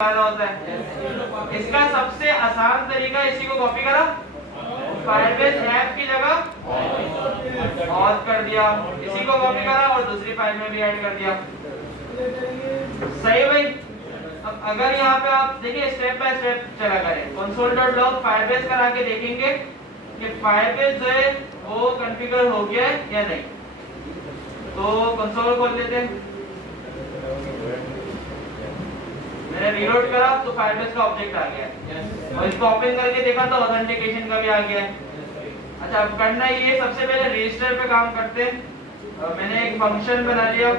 होता है। इसका सबसे आसान तरीका, इसी को कॉपी करा, फायरबेस ऐप की जगह ऑथ कर दिया, इसी को कॉपी करा और दूसरी फाइल में भी ऐड कर दिया। सही भाई। अब अगर यहाँ पे आप देखिए स्टेप बाय स्टेप चला करें, console.log फायरबेस करा के देखेंगे कि फायरबेस जो है वो कॉन्फ़िगर हो गया है या नहीं। तो कंसोल खोल लेते हैं, मैंने रीलोड करा तो फायरबेस का ऑब्जेक्ट आ गया है और इसको ओपन करके देखा तो ऑथेंटिकेशन का भी आ गया है। अच्छा, अब करना ये, सबसे पहले रजिस्टर पे काम करते हैं। मैंने एक फंक्शन बना लिया,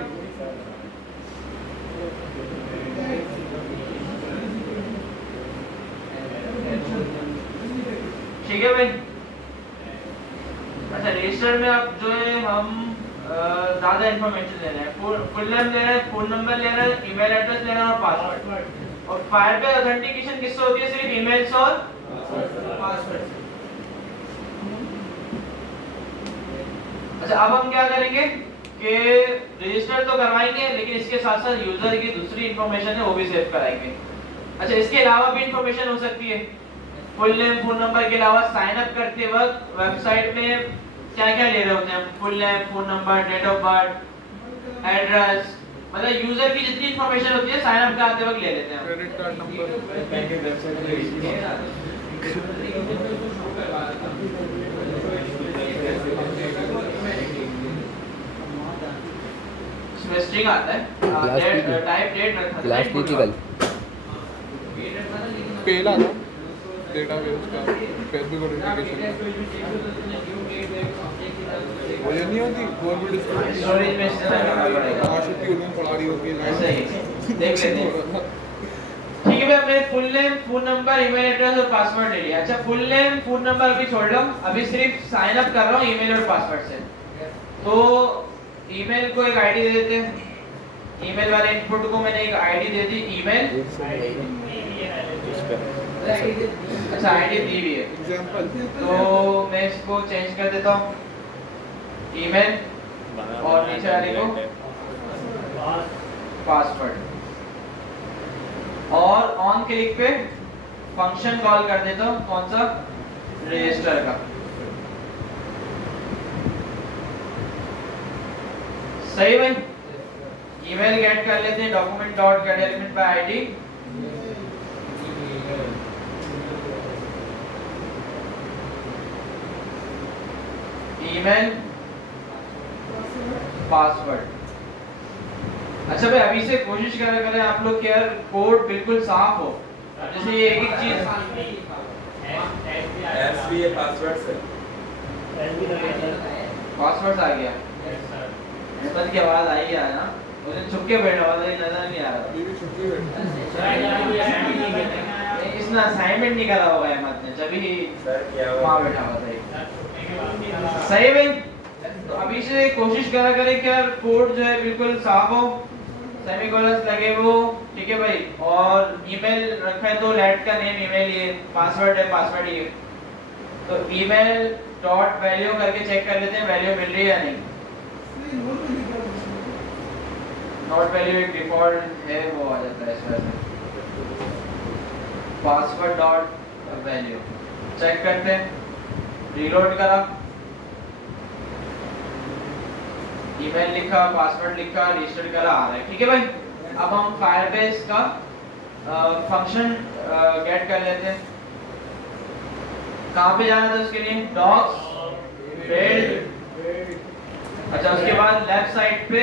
ठीक है भाई। अच्छा, रजिस्टर में अब जो है हम ज्यादा इंफॉर्मेशन ले रहे हैं, फुल नेम ले रहे हैं, फोन नंबर ले रहे हैं, ईमेल एड्रेस ले रहे हैं और पासवर्ड। और फायरबेस ऑथेंटिकेशन किससे होती है? सिर्फ ईमेल से और पासवर्ड। अच्छा, अब हम क्या करेंगे कि रजिस्टर तो करवाएंगे लेकिन इसके साथ साथ यूजर की दूसरी इंफॉर्मेशन है वो भी सेव कराएंगे। अच्छा, इसके अलावा भी इंफॉर्मेशन हो सकती है। फुल नेम फोन नंबर के अलावा साइन अप करते वक्त वेबसाइट में क्या क्या ले रहे होते हैं? Full name, phone number, date of birth, address, मतलब यूजर की जितनी इंफॉर्मेशन होती है साइन अप कराते वक्त ले लेते हैं। क्रेडिट कार्ड नंबर, बैंक की वेबसाइट इसमें स्ट्रिंग आता है, टाइप डेट रखा क्लास की थी कल पहला था डेटाबेस का फेसबुक नोटिफिकेशन वो ये नहीं होती गवर्नमेंट स्टोरेज में छुट्टी उन्होंने पढ़ा रही होती है। ऐसा ही देख लेते हैं। ठीक है भाई, हमने full name, phone number, email address और पासवर्ड ले लिया। अच्छा, फुल नेम, फोन नंबर अभी छोड़ लो, अभी सिर्फ साइन अप कर रहा हूँ ईमेल और पासवर्ड से। तो ईमेल को एक आईडी दे देते हैं। ईमेल वाले इनपुट को मैंने एक आईडी दे दी, ईमेल। अच्छा, आईडी दी हुई है एग्जांपल, तो मैं इसको चेंज कर देता हूँ ईमेल और नीचे वाले को पासवर्ड। और ऑन क्लिक पे फंक्शन कॉल कर देता हूँ, कौन सा? रजिस्टर का। सही भाई। ईमेल गेट कर लेते हैं, document dot gate element by ID, email, password. अच्छा भाई, अभी से कोशिश करें आप लोग कि यार कोड बिल्कुल साफ हो। जैसे ये एक चीज एप्स भी है, पासवर्ड से पासवर्ड आ गया, एहमद की आवाज आई है ना, मुझे छुप के बैठा हुआ था, नजर नहीं आ रहा ये भी छुट्टी बैठ इसने असाइनमेंट नहीं करा होगा अहमद ने, जब ही सर क्या हुआ? वहां बैठा हुआ था। सही भाई। तो अभी से कोशिश करा करें कि यार कोड जो है बिल्कुल साफ हो, सेमीकोलंस लगे वो, ठीक है भाई। और ईमेल रखा है तो लेट का नेम ईमेल, ये पासवर्ड है, पासवर्ड ये। तो ईमेल डॉट वैल्यू करके चेक कर लेते हैं वैल्यू मिल रही है या नहीं। नॉट वैल्यू एक डिफॉल्ट है, वो आ जाता है इस वजह से। पासवर्ड डॉट वैल्यू चेक करते हैं, रीलोड करा, ईमेल लिखा, पासवर्ड लिखा, रजिस्टर करा, आ रहा है। ठीक है भाई। अब हम फायरबेस का फंक्शन गेट कर लेते हैं। कहाँ पे जाना था उसके लिए? Docs build. अच्छा, उसके बाद लेफ्ट साइड पे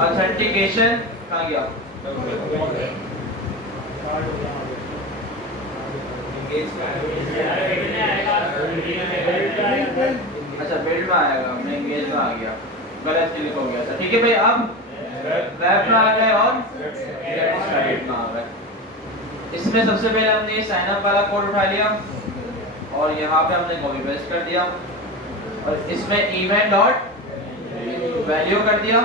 ऑथेंटिकेशन कहाँ गया? अच्छा, बिल्ड में आएगा, मैं एंगेज में आ गया, गलत क्लिक हो गया था। ठीक है भाई। अब वेब में आ गए और गेट स्टार्टेड में आ गए। इसमें सबसे पहले हमने साइन अप वाला कोड उठा लिया और यहाँ पे हमने कॉपी पेस्ट कर दिया और इसमें ईमेल डॉट वैल्यू कर दिया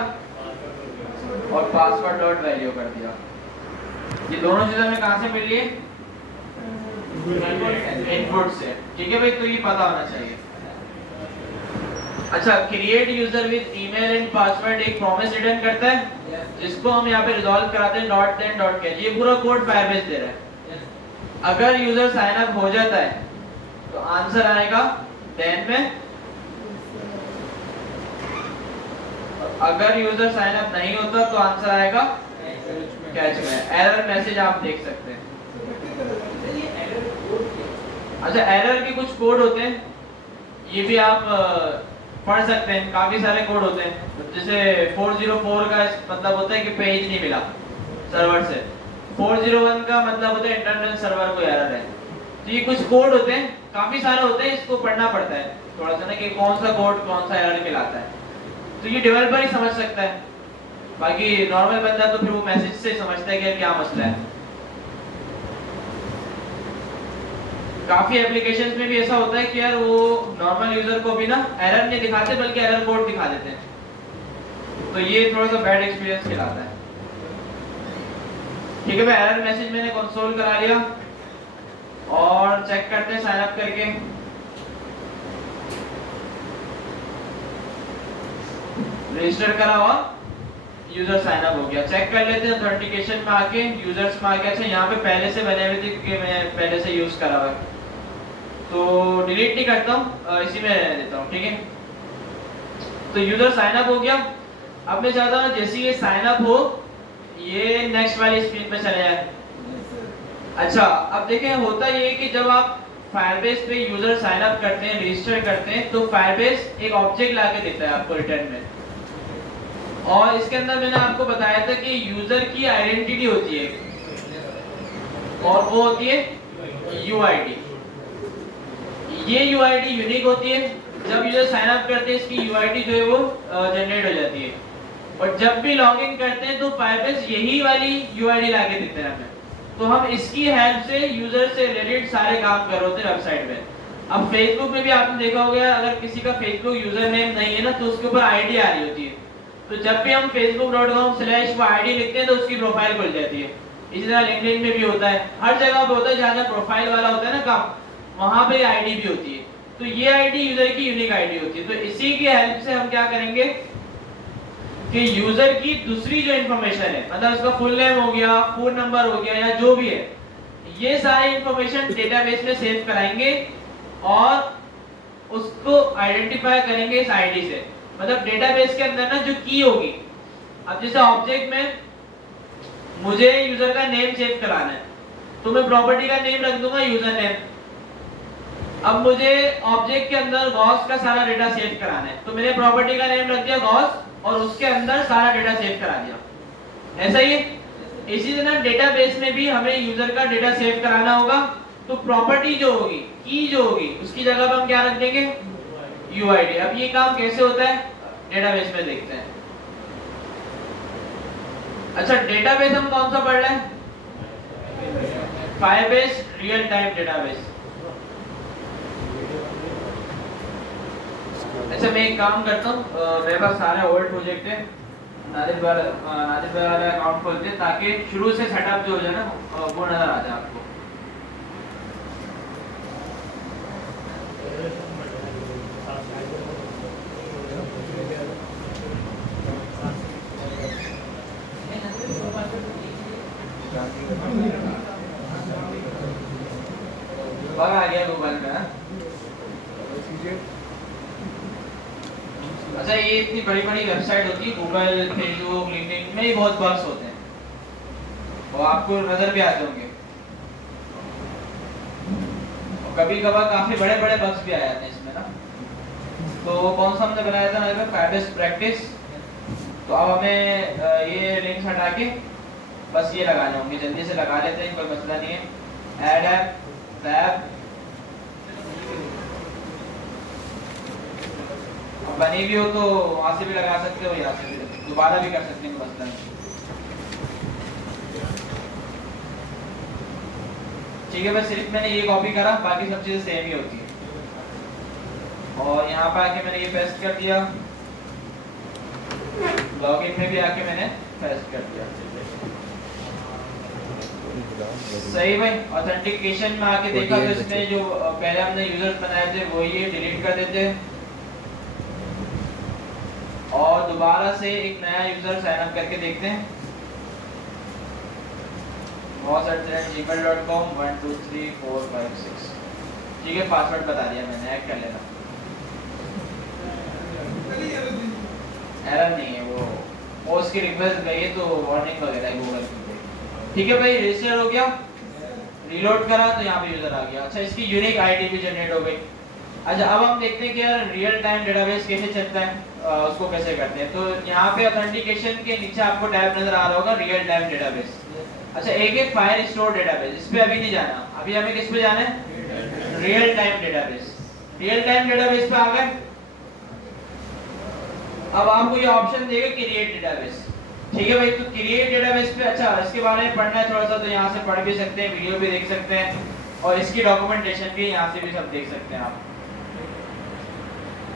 और पासवर्ड डॉट वैल्यू कर दिया। ये दोनों चीजें हमें कहाँ से मिल रही है? इनपुट से। ठीक है भाई, तो ये पता होना चाहिए। अच्छा, create user with email and password एक प्रॉमिस रिटर्न करता है। जिसको हम यहाँ पे रिजॉल्व कराते हैं डॉट देन डॉट कैच। ये पूरा कोड फायरबेस दे रहा है। अगर यूजर साइन अप हो जाता है तो आंसर आएगा देन में, अगर यूजर साइन अप नहीं होता तो आंसर आएगा कैच में। एरर मैसेज आप देख सकते हैं। अच्छा, एरर के कुछ कोड होते हैं, ये भी आप पढ़ सकते हैं। काफी सारे कोड होते हैं, जैसे 404 का मतलब होता है कि पेज नहीं मिला सर्वर से, 401 का मतलब होता है इंटरनल सर्वर को एरर है। तो ये कुछ कोड होते हैं, काफी सारे होते हैं, इसको पढ़ना पड़ता है थोड़ा सा ना कि कौन सा कोड कौन सा एरर मिलाता है। तो ये डेवलपर ही समझ सकता है, बाकी नॉर्मल बंदा तो फिर वो मैसेज से समझता है कि क्या मसला है। काफी एप्लीकेशंस में भी ऐसा होता है कि यार वो नॉर्मल यूजर को भी ना एरर नहीं दिखाते बल्कि एरर कोड दिखा देते हैं, तो ये थोड़ा सा बैड एक्सपीरियंस खिलाता है। ठीक है भाई, एरर मैसेज मैंने कंसोल करा लिया और चेक करते हैं साइन अप करके। रजिस्टर करा और यूजर साइन अप हो गया। चेक कर लेते हैं ऑथेंटिकेशन में आके, यूजर्स में आके। अच्छा, यहाँ पे पहले से बने हुए थे क्योंकि मैं पहले से यूज करा हुआ है, तो डिलीट नहीं करता हूँ, इसी में रहने देता हूँ। ठीक है, तो यूजर साइन अप हो गया। अब मैं चाहता हूँ जैसे ये साइन अप हो ये नेक्स्ट वाली स्क्रीन पे चले जाए। अच्छा, अब देखें होता ये है कि जब आप फायरबेस पे यूजर साइन अप करते हैं, रजिस्टर करते हैं, तो फायरबेस एक ऑब्जेक्ट लाके देता है आपको रिटर्न में। और इसके अंदर मैंने आपको बताया था कि यूजर की आइडेंटिटी होती है और वो होती है यूआईडी। ये यूआईडी यूनिक होती है। जब यूजर साइन अप करते हैं इसकी यूआईडी जो है वो जनरेट हो जाती है, और जब भी लॉगिन करते हैं तो फायरबेस यही वाली यूआईडी लाके देते हैं हमें। तो हम इसकी हेल्प से यूजर से रिलेटेड सारे काम कर रहे होते हैं वेबसाइट में। अब फेसबुक में भी आपने देखा होगा, अगर किसी का फेसबुक यूजर नेम नहीं है ना तो उसके ऊपर आईडी आ रही होती है। तो जब भी हम facebook.com/ आईडी लिखते हैं तो उसकी प्रोफाइल खुल जाती है। इसी तरह लिंक्डइन में भी होता है, हर जगह पे होता है जहाँ प्रोफाइल वाला होता है ना काम, वहां पे आईडी भी होती है। तो ये आईडी यूजर की यूनिक आईडी होती है। तो इसी की हेल्प से हम क्या करेंगे कि यूजर की दूसरी जो इंफॉर्मेशन है, मतलब उसका फुल नेम हो गया, फोन नंबर हो गया या जो भी है, ये सारी इंफॉर्मेशन डेटाबेस में सेव कराएंगे और उसको आइडेंटिफाई करेंगे इस आईडी से। मतलब डेटाबेस के अंदर ना जो की होगी, अब जैसे ऑब्जेक्ट में मुझे यूजर का नेम सेव कराना है तो मैं प्रॉपर्टी का नेम रख दूंगा यूजर नेम। अब मुझे ऑब्जेक्ट के अंदर गॉस का सारा डेटा सेव कराना है तो मैंने प्रॉपर्टी का नेम रख दिया गॉस और उसके अंदर सारा डेटा सेव करा दिया। ऐसा ही इसी तरह डेटाबेस में भी हमें यूजर का डेटा सेव कराना होगा, तो प्रॉपर्टी जो होगी, की जो होगी, उसकी जगह पर हम क्या रख देंगे, यूआईडी। अब ये काम कैसे होता है डेटाबेस में देखते हैं। अच्छा, डेटाबेस हम कौन सा पढ़ रहे हैं, फायरबेस रियल टाइम डेटाबेस। अच्छा, मैं एक काम करता हूँ, मेरे पास सारे ओल्ड प्रोजेक्ट है, नादिर भाई वाला अकाउंट खोलते हैं ताकि शुरू से सेटअप जो हो जाए ना वो नजर आ जाए आपको। बग आ गया गूगल का। अच्छा, ये इतनी बड़ी बड़ी वेबसाइट होती है गूगल, फेसबुक, लिंक्डइन में ही बहुत बग्स होते हैं और आपको नजर भी आते होंगे, और कभी कभार काफी बड़े बड़े बग्स भी आ जाते हैं इसमें ना। तो कौन सा हमने बनाया था ना, फायरबेस प्रैक्टिस। तो अब हमें ये लिंक्स हटा के बस ये लगाने होंगे, जल्दी से लगा लेते हैं, कोई मसला नहीं है। ऐड ऐप, टैब, बनी भी हो तो वहां से भी लगा सकते हो, यहाँ से भी दोबारा भी कर सकते हैं, मसला नहीं। ठीक है, बस सिर्फ मैंने ये कॉपी करा, बाकी सब चीजें सेम ही होती है। और यहाँ पे आके मैंने ये पेस्ट कर दिया, लॉगिन में भी आके मैंने पेस्ट कर दिया। सही भाई, ऑथेंटिकेशन में आके देखा तो इसमें जो पहले हमने यूजर्स बनाए थे वो ये डिलीट कर देते, और दोबारा से एक नया यूजर साइन अप करके देखते हैं। gmail.com 1 2 3 4 5 6। ठीक है, पासवर्ड बता दिया मैंने, ऐड कर लेना। एरर नहीं है वो उसकी रिक्वेस्ट गई है तो वार्निंग वगैरह गूगल की। ठीक है भाई, रजिस्टर हो गया, रीलोड करा तो यहाँ पे यूजर आ गया। अच्छा, इसकी यूनिक आईडी भी जनरेट हो गई। अच्छा, अब हम देखते हैं कि यार रियल टाइम डेटाबेस कैसे चलता है, उसको कैसे करते हैं। तो यहाँ पे ऑथेंटिकेशन के नीचे आपको टैब नजर आ रहा होगा, रियल टाइम डेटाबेस। अच्छा, एक फाइल स्टोर डेटाबेस, इस पे अभी नहीं जाना, अभी हमें किस पे जाना है, real time database. Real time database पे आ गए। अब आपको ये ऑप्शन देगा क्रिएट डेटाबेस। ठीक है भाई, तो क्रिएट डेटाबेस पे अच्छा इसके बारे में पढ़ना है थोड़ा सा, तो यहाँ से पढ़ भी सकते हैं, वीडियो भी देख सकते हैं, और इसकी डॉक्यूमेंटेशन भी यहाँ से भी सब देख सकते हैं आप।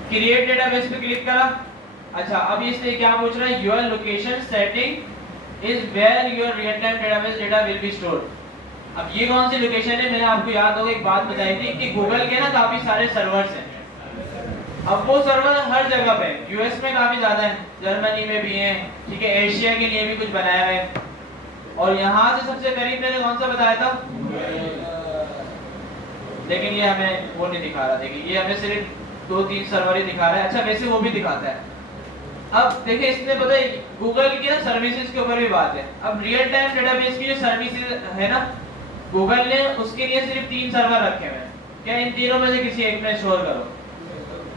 क्रिएट डेटाबेस पे क्लिक करा। अच्छा, अब इससे क्या पूछ रहा है, your location setting is where your real time database data will be stored. अब ये कौन सी लोकेशन है, मैंने आपको याद होगा एक बात बताई थी कि गूगल के ना काफी सारे सर्वर्स हैं। अब वो सर्वर हर जगह पे, यूएस में काफी ज्यादा है, जर्मनी में भी हैं, ठीक है, एशिया के लिए भी कुछ बनाया हुआ है, और यहाँ से सबसे करीब मैंने कौन सा बताया था, लेकिन ये हमें वो नहीं दिखा रहा। देखिए, ये हमें सिर्फ 2-3 सर्वर ही दिखा रहा है। अच्छा, वैसे वो भी दिखाता है। अब देखिए, इसने पता है गूगल की ना सर्विसेज के ऊपर भी बात है। अब रियल टाइम डेटाबेस की जो सर्विसेज है ना, गूगल ने उसके लिए सिर्फ 3 सर्वर रखे हुए हैं। क्या इन तीनों में से किसी एक में स्टोर करो।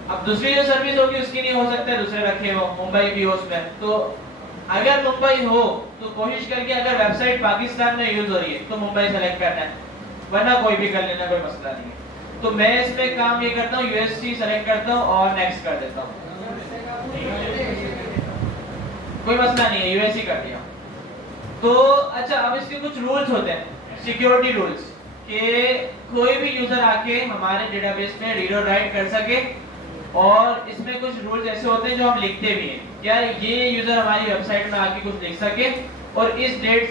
अब दूसरी जो सर्विस होगी उसकी नहीं हो सकता है, दूसरे रखे हो, मुंबई भी हो उसमें। तो अगर मुंबई हो तो कोशिश करके, अगर वेबसाइट पाकिस्तान में यूज हो रही है तो मुंबई सेलेक्ट करना है, वरना कोई भी कर लेना, कोई मसला नहीं है। तो मैं इसमें काम ये करता हूँ, यूएससी सेलेक्ट करता हूँ और नेक्स्ट कर देता हूँ, कोई मसला नहीं है, यूएससी कर दिया। तो अच्छा, अब इसके कुछ रूल्स होते हैं, सिक्योरिटी रूल्स, कि कोई भी यूजर आके हमारे डेटाबेस में रीड और राइट कर सके। और इसमें कुछ रूल्स ऐसे होते हैं जो हम लिखते भी हैं, क्या ये यूजर हमारी वेबसाइट में आके कुछ लिख सके और इस डेट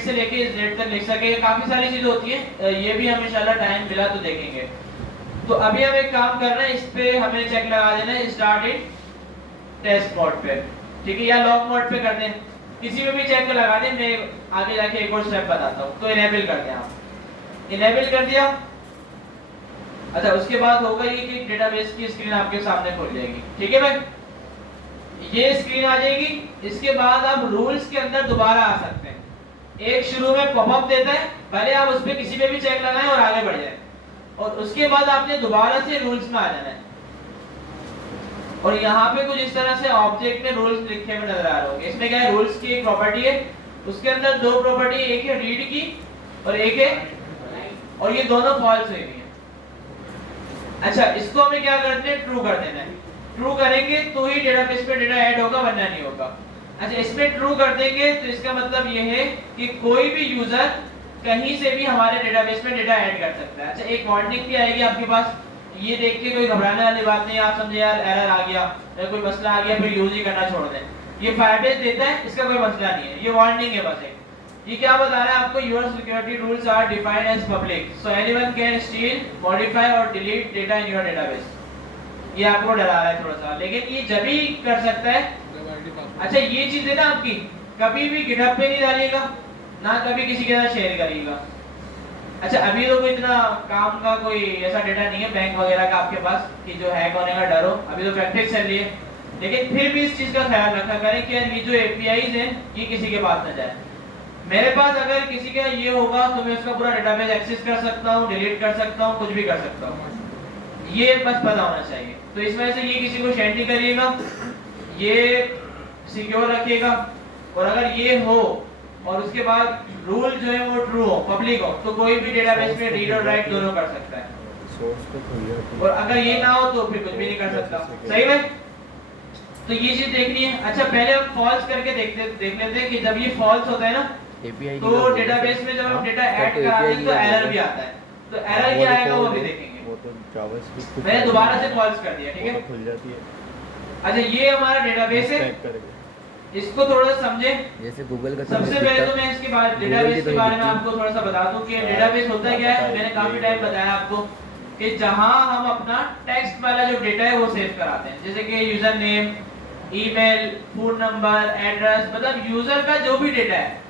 से लेके इस डेट तक लिख सके। काफी सारी चीजें होती हैं, ये भी हम इंशाल्लाह टाइम मिला तो देखेंगे। तो अभी हम एक काम कर रहे हैं, इस पे हमें चेक लगा देना है, स्टार्ट इन टेस्ट मोड पे, ठीक है, या लॉग मोड पे कर दें, किसी में भी चेक लगा दें। मैं आगे जाके एक और स्टेप बताता हूँ। तो इनेबल कर दें आप, इनेबल कर दिया। अच्छा, उसके बाद होगा ये कि डेटाबेस की स्क्रीन आपके सामने खुल जाएगी। ठीक है भाई, ये स्क्रीन आ जाएगी। इसके बाद आप रूल्स के अंदर दोबारा आ सकते हैं। एक शुरू में पॉपअप देता है, पहले आप उस पे किसी पे भी चेक लगाएं और आगे बढ़ जाएं, और उसके बाद आपने दोबारा से रूल्स में आ जाना है। और यहाँ पे कुछ इस तरह से ऑब्जेक्ट में रूल्स लिखे हुए नजर आ रहे होंगे। इसमें क्या है, रूल्स की एक प्रॉपर्टी है, उसके अंदर 2 प्रॉपर्टी, एक है रीड की और एक है, और ये दोनों फॉल्स हुई है। अच्छा, इसको हमें क्या करते हैं, ट्रू कर देना है। ट्रू करेंगे तो ही डेटाबेस पे डेटा ऐड होगा, वरना नहीं होगा। अच्छा, इसमें ट्रू कर देंगे तो इसका मतलब ये है कि कोई भी यूजर कहीं से भी हमारे डेटाबेस में डेटा ऐड कर सकता है। अच्छा, एक वार्निंग भी आएगी आपके पास, ये देख के कोई घबराने वाली बात नहीं, आप समझे यार एरर आ गया या कोई मसला आ गया फिर यूज ही करना छोड़ दें। ये फायरबेस देता है, इसका कोई मसला नहीं है, ये वार्निंग है बस एक। ये क्या बता रहा है आपको, your security rules are defined as public, so anyone can steal, modify और delete data in your database. ये आपको डरा रहा है थोड़ा सा, लेकिन ये जब ही कर सकता है। अच्छा, ये चीज है ना आपकी, कभी भी गिटहब पे नहीं डालिएगा, ना कभी किसी के साथ शेयर करिएगा। अच्छा, अभी तो कोई इतना काम का कोई ऐसा डेटा नहीं है बैंक वगैरह का आपके पास कि जो हैक होने का डर हो, अभी तो प्रैक्टिस चल रही है। लेकिन फिर भी इस चीज का ख्याल रखा करें कि ये जो एपीआईज हैं ये किसी के पास न जाए। मेरे पास अगर किसी का ये होगा तो मैं उसका पूरा डेटाबेस एक्सेस कर सकता हूँ, डिलीट कर सकता हूँ, कुछ भी कर सकता हूँ, ये बस पता होना चाहिए। तो इस वजह से ये किसी को शेयर नहीं करिएगा, ये सिक्योर रखिएगा। और अगर ये हो और उसके बाद रूल जो है वो ट्रू हो, पब्लिक हो, तो कोई भी डेटाबेस में रीड और राइट दोनों कर सकता है। और अगर ये ना हो तो फिर कुछ भी नहीं कर सकता। सही है, तो ये चीज देखनी है। अच्छा, पहले हम फॉल्स करके देख लेते हैं कि जब ये फॉल्स होता है ना तो डेटाबेस में जब हम डेटा ऐड कराते हैं तो एरर भी आता है। तो एरर क्या आएगा वो भी देखेंगे। वो तो जावास्क्रिप्ट मैंने दोबारा से फॉल्स कर दिया, ठीक है, खुल जाती है। अच्छा, ये हमारा डेटाबेस है, इसको थोड़ा सा समझे। जैसे गूगल का सबसे पहले तो मैं इसके बारे डेटाबेस के बारे में आपको थोड़ा सा बता दूं कि डेटाबेस होता क्या है। मैंने काफी टाइम बताया आपको कि जहां हम अपना टेक्स्ट वाला जो डेटा है वो सेव कराते हैं, जैसे कि user name, email, phone number, address, मतलब यूजर का जो भी डेटा है,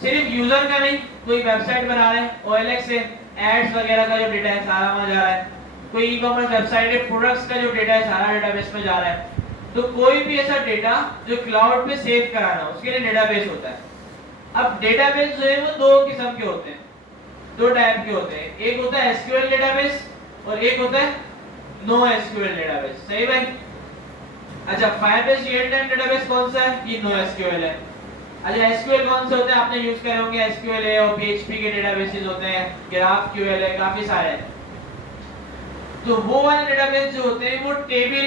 सिर्फ यूजर का नहीं, कोई वेबसाइट बना रहे हैं OLX से एड्स वगैरह का जो डेटा है सारा वहां जा रहा है, कोई ई-कॉमर्स वेबसाइट है प्रोडक्ट्स का जो डेटा है सारा डेटाबेस में जा रहा है। तो कोई भी ऐसा डेटा जो क्लाउड पे सेव कराना उसके लिए डेटाबेस होता है। अब डेटाबेस जो है वो दो किस्म के होते हैं, दो टाइप के होते हैं, एक होता है SQL डेटाबेस और एक होता है नो SQL डेटाबेस। सही भाई? अच्छा, फायरबेस रियल टाइम डेटाबेस कौन सा है? ये नो SQL है। अच्छा, SQL कौन से होते हैं? आपने यूज करे होंगे, SQL है और PHP के डेटाबेसेस होते हैं, GraphQL है, काफी सारे हैं। तो वो वाले डेटाबेस जो होते हैं वो टेबल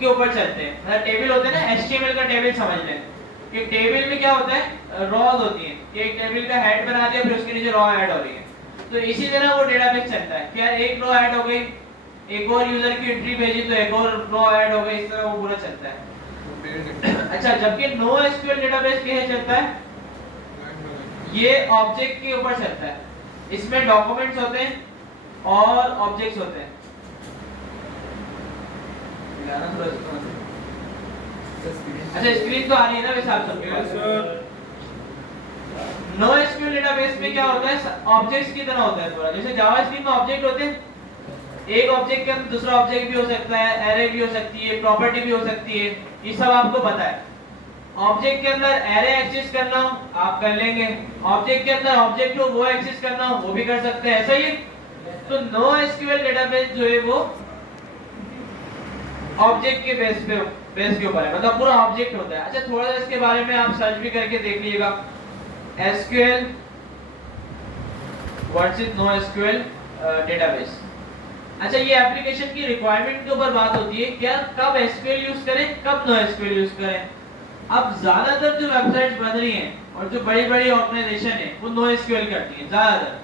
के ऊपर चलते हैं, मतलब टेबल होते हैं ना, HTML का टेबल समझ लें कि टेबल में क्या होता है, रॉज होती हैं, कि एक टेबल का हेड बना दिया फिर उसके नीचे रॉ ऐड हो रही है। तो इसी तरह वो डेटाबेस चलता है, क्या एक रॉ ऐड हो गई, एक और यूजर की एंट्री भेजी तो एक और रॉ ऐड हो गई, इस तरह वो पूरा चलता है। अच्छा, जबकि नो SQL डेटाबेस कैसे चलता है? ये ऑब्जेक्ट के ऊपर चलता है, इसमें डॉक्यूमेंट्स होते हैं और ऑब्जेक्ट्स होते हैं। अच्छा, स्क्रीन तो आ रही है ना वैसे आप सबके पास? नो SQL डेटाबेस में क्या होता है, ऑब्जेक्ट्स की तरह होता है थोड़ा, जैसे जावास्क्रिप्ट में ऑब्जेक्ट होते हैं, एक ऑब्जेक्ट के अंदर दूसरा ऑब्जेक्ट भी हो सकता है, एरे भी हो सकती है, प्रॉपर्टी भी हो सकती है, ये सब आपको पता है। ऑब्जेक्ट के अंदर एरे एक्सेस करना हो आप कर लेंगे, ऑब्जेक्ट के अंदर ऑब्जेक्ट हो वो एक्सेस करना हो वो भी कर सकते हैं, ऐसा ही। तो नो SQL डेटाबेस जो है वो ऑब्जेक्ट के बेस के ऊपर है, मतलब पूरा ऑब्जेक्ट होता है। अच्छा, थोड़ा सा इसके बारे में आप सर्च भी करके देख लीजिएगा, SQL what is no SQL database. अच्छा, ये एप्लीकेशन की रिक्वायरमेंट के ऊपर बात होती है, क्या कब SQL यूज करें, कब नो SQL यूज करें। अब ज्यादातर जो वेबसाइट्स बन रही हैं और जो बड़ी-बड़ी ऑर्गेनाइजेशन है वो नो SQL करती हैं ज्यादातर,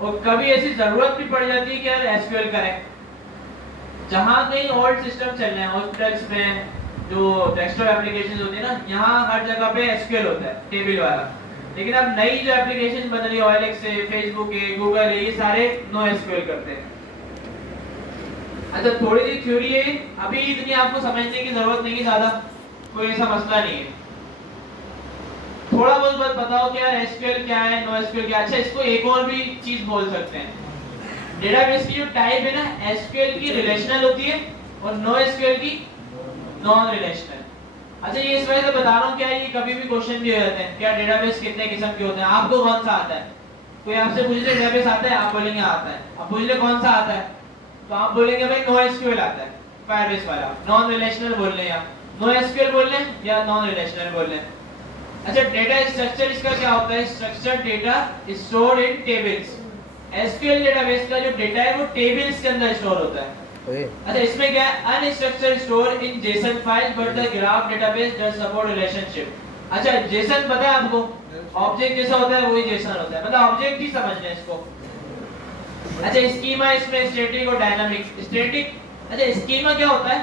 और कभी ऐसी जरूरत भी पड़ जाती है कि यार SQL करें। जहां कहीं ओल्ड सिस्टम चल रहे हैं, हॉस्पिटल्स में जो डेस्कटॉप एप्लीकेशंस होती है ना, यहाँ हर जगह पे SQL होता है टेबल वाला। लेकिन अब नई जो एप्लीकेशन बन रही है OLX से, फेसबुक है, गूगल है, ये सारे नो SQL करते हैं। अच्छा, थोड़ी सी थ्योरी है, अभी इतनी आपको समझने की जरूरत नहीं है, ज्यादा कोई ऐसा मसला नहीं है। थोड़ा बहुत बस बताओ कि यार SQL क्या है, नो SQL क्या है। अच्छा, इसको एक और भी चीज बोल सकते हैं, डेटाबेस की जो टाइप है ना, SQL की रिलेशनल होती है और नो SQL की नॉन रिलेशनल। अच्छा, ये इस वजह से बता रहा हूँ, क्या ये कभी भी क्वेश्चन भी हो जाते हैं, क्या डेटाबेस कितने किस्म के होते हैं, आपको कौन सा आता है? कोई आपसे पूछ ले डेटाबेस आता है, आप बोलेंगे आता है। अब पूछ ले कौन सा आता है, तो आप बोलेंगे भाई नो SQL आता है, फायरबेस वाला। नॉन रिलेशनल बोल रहे हैं आप, नो SQL बोल रहे हैं या नॉन रिलेशनल बोल रहे हैं। अच्छा, डेटा स्ट्रक्चर इसका क्या होता है? Structure data stored in tables. SQL database का जो डेटा है वो टेबल्स के अंदर स्टोर होता है। अच्छा, इसमें क्या है? Unstructured store in JSON file but the graph database does support relationship. अच्छा, JSON पता है आपको? ऑब्जेक्ट जैसा होता है वही JSON होता है, मतलब ऑब्जेक्ट ही समझना है इसको। अच्छा, स्कीमा इसमें स्टैटिक और डायनामिक। स्टैटिक, अच्छा स्कीमा क्या होता है?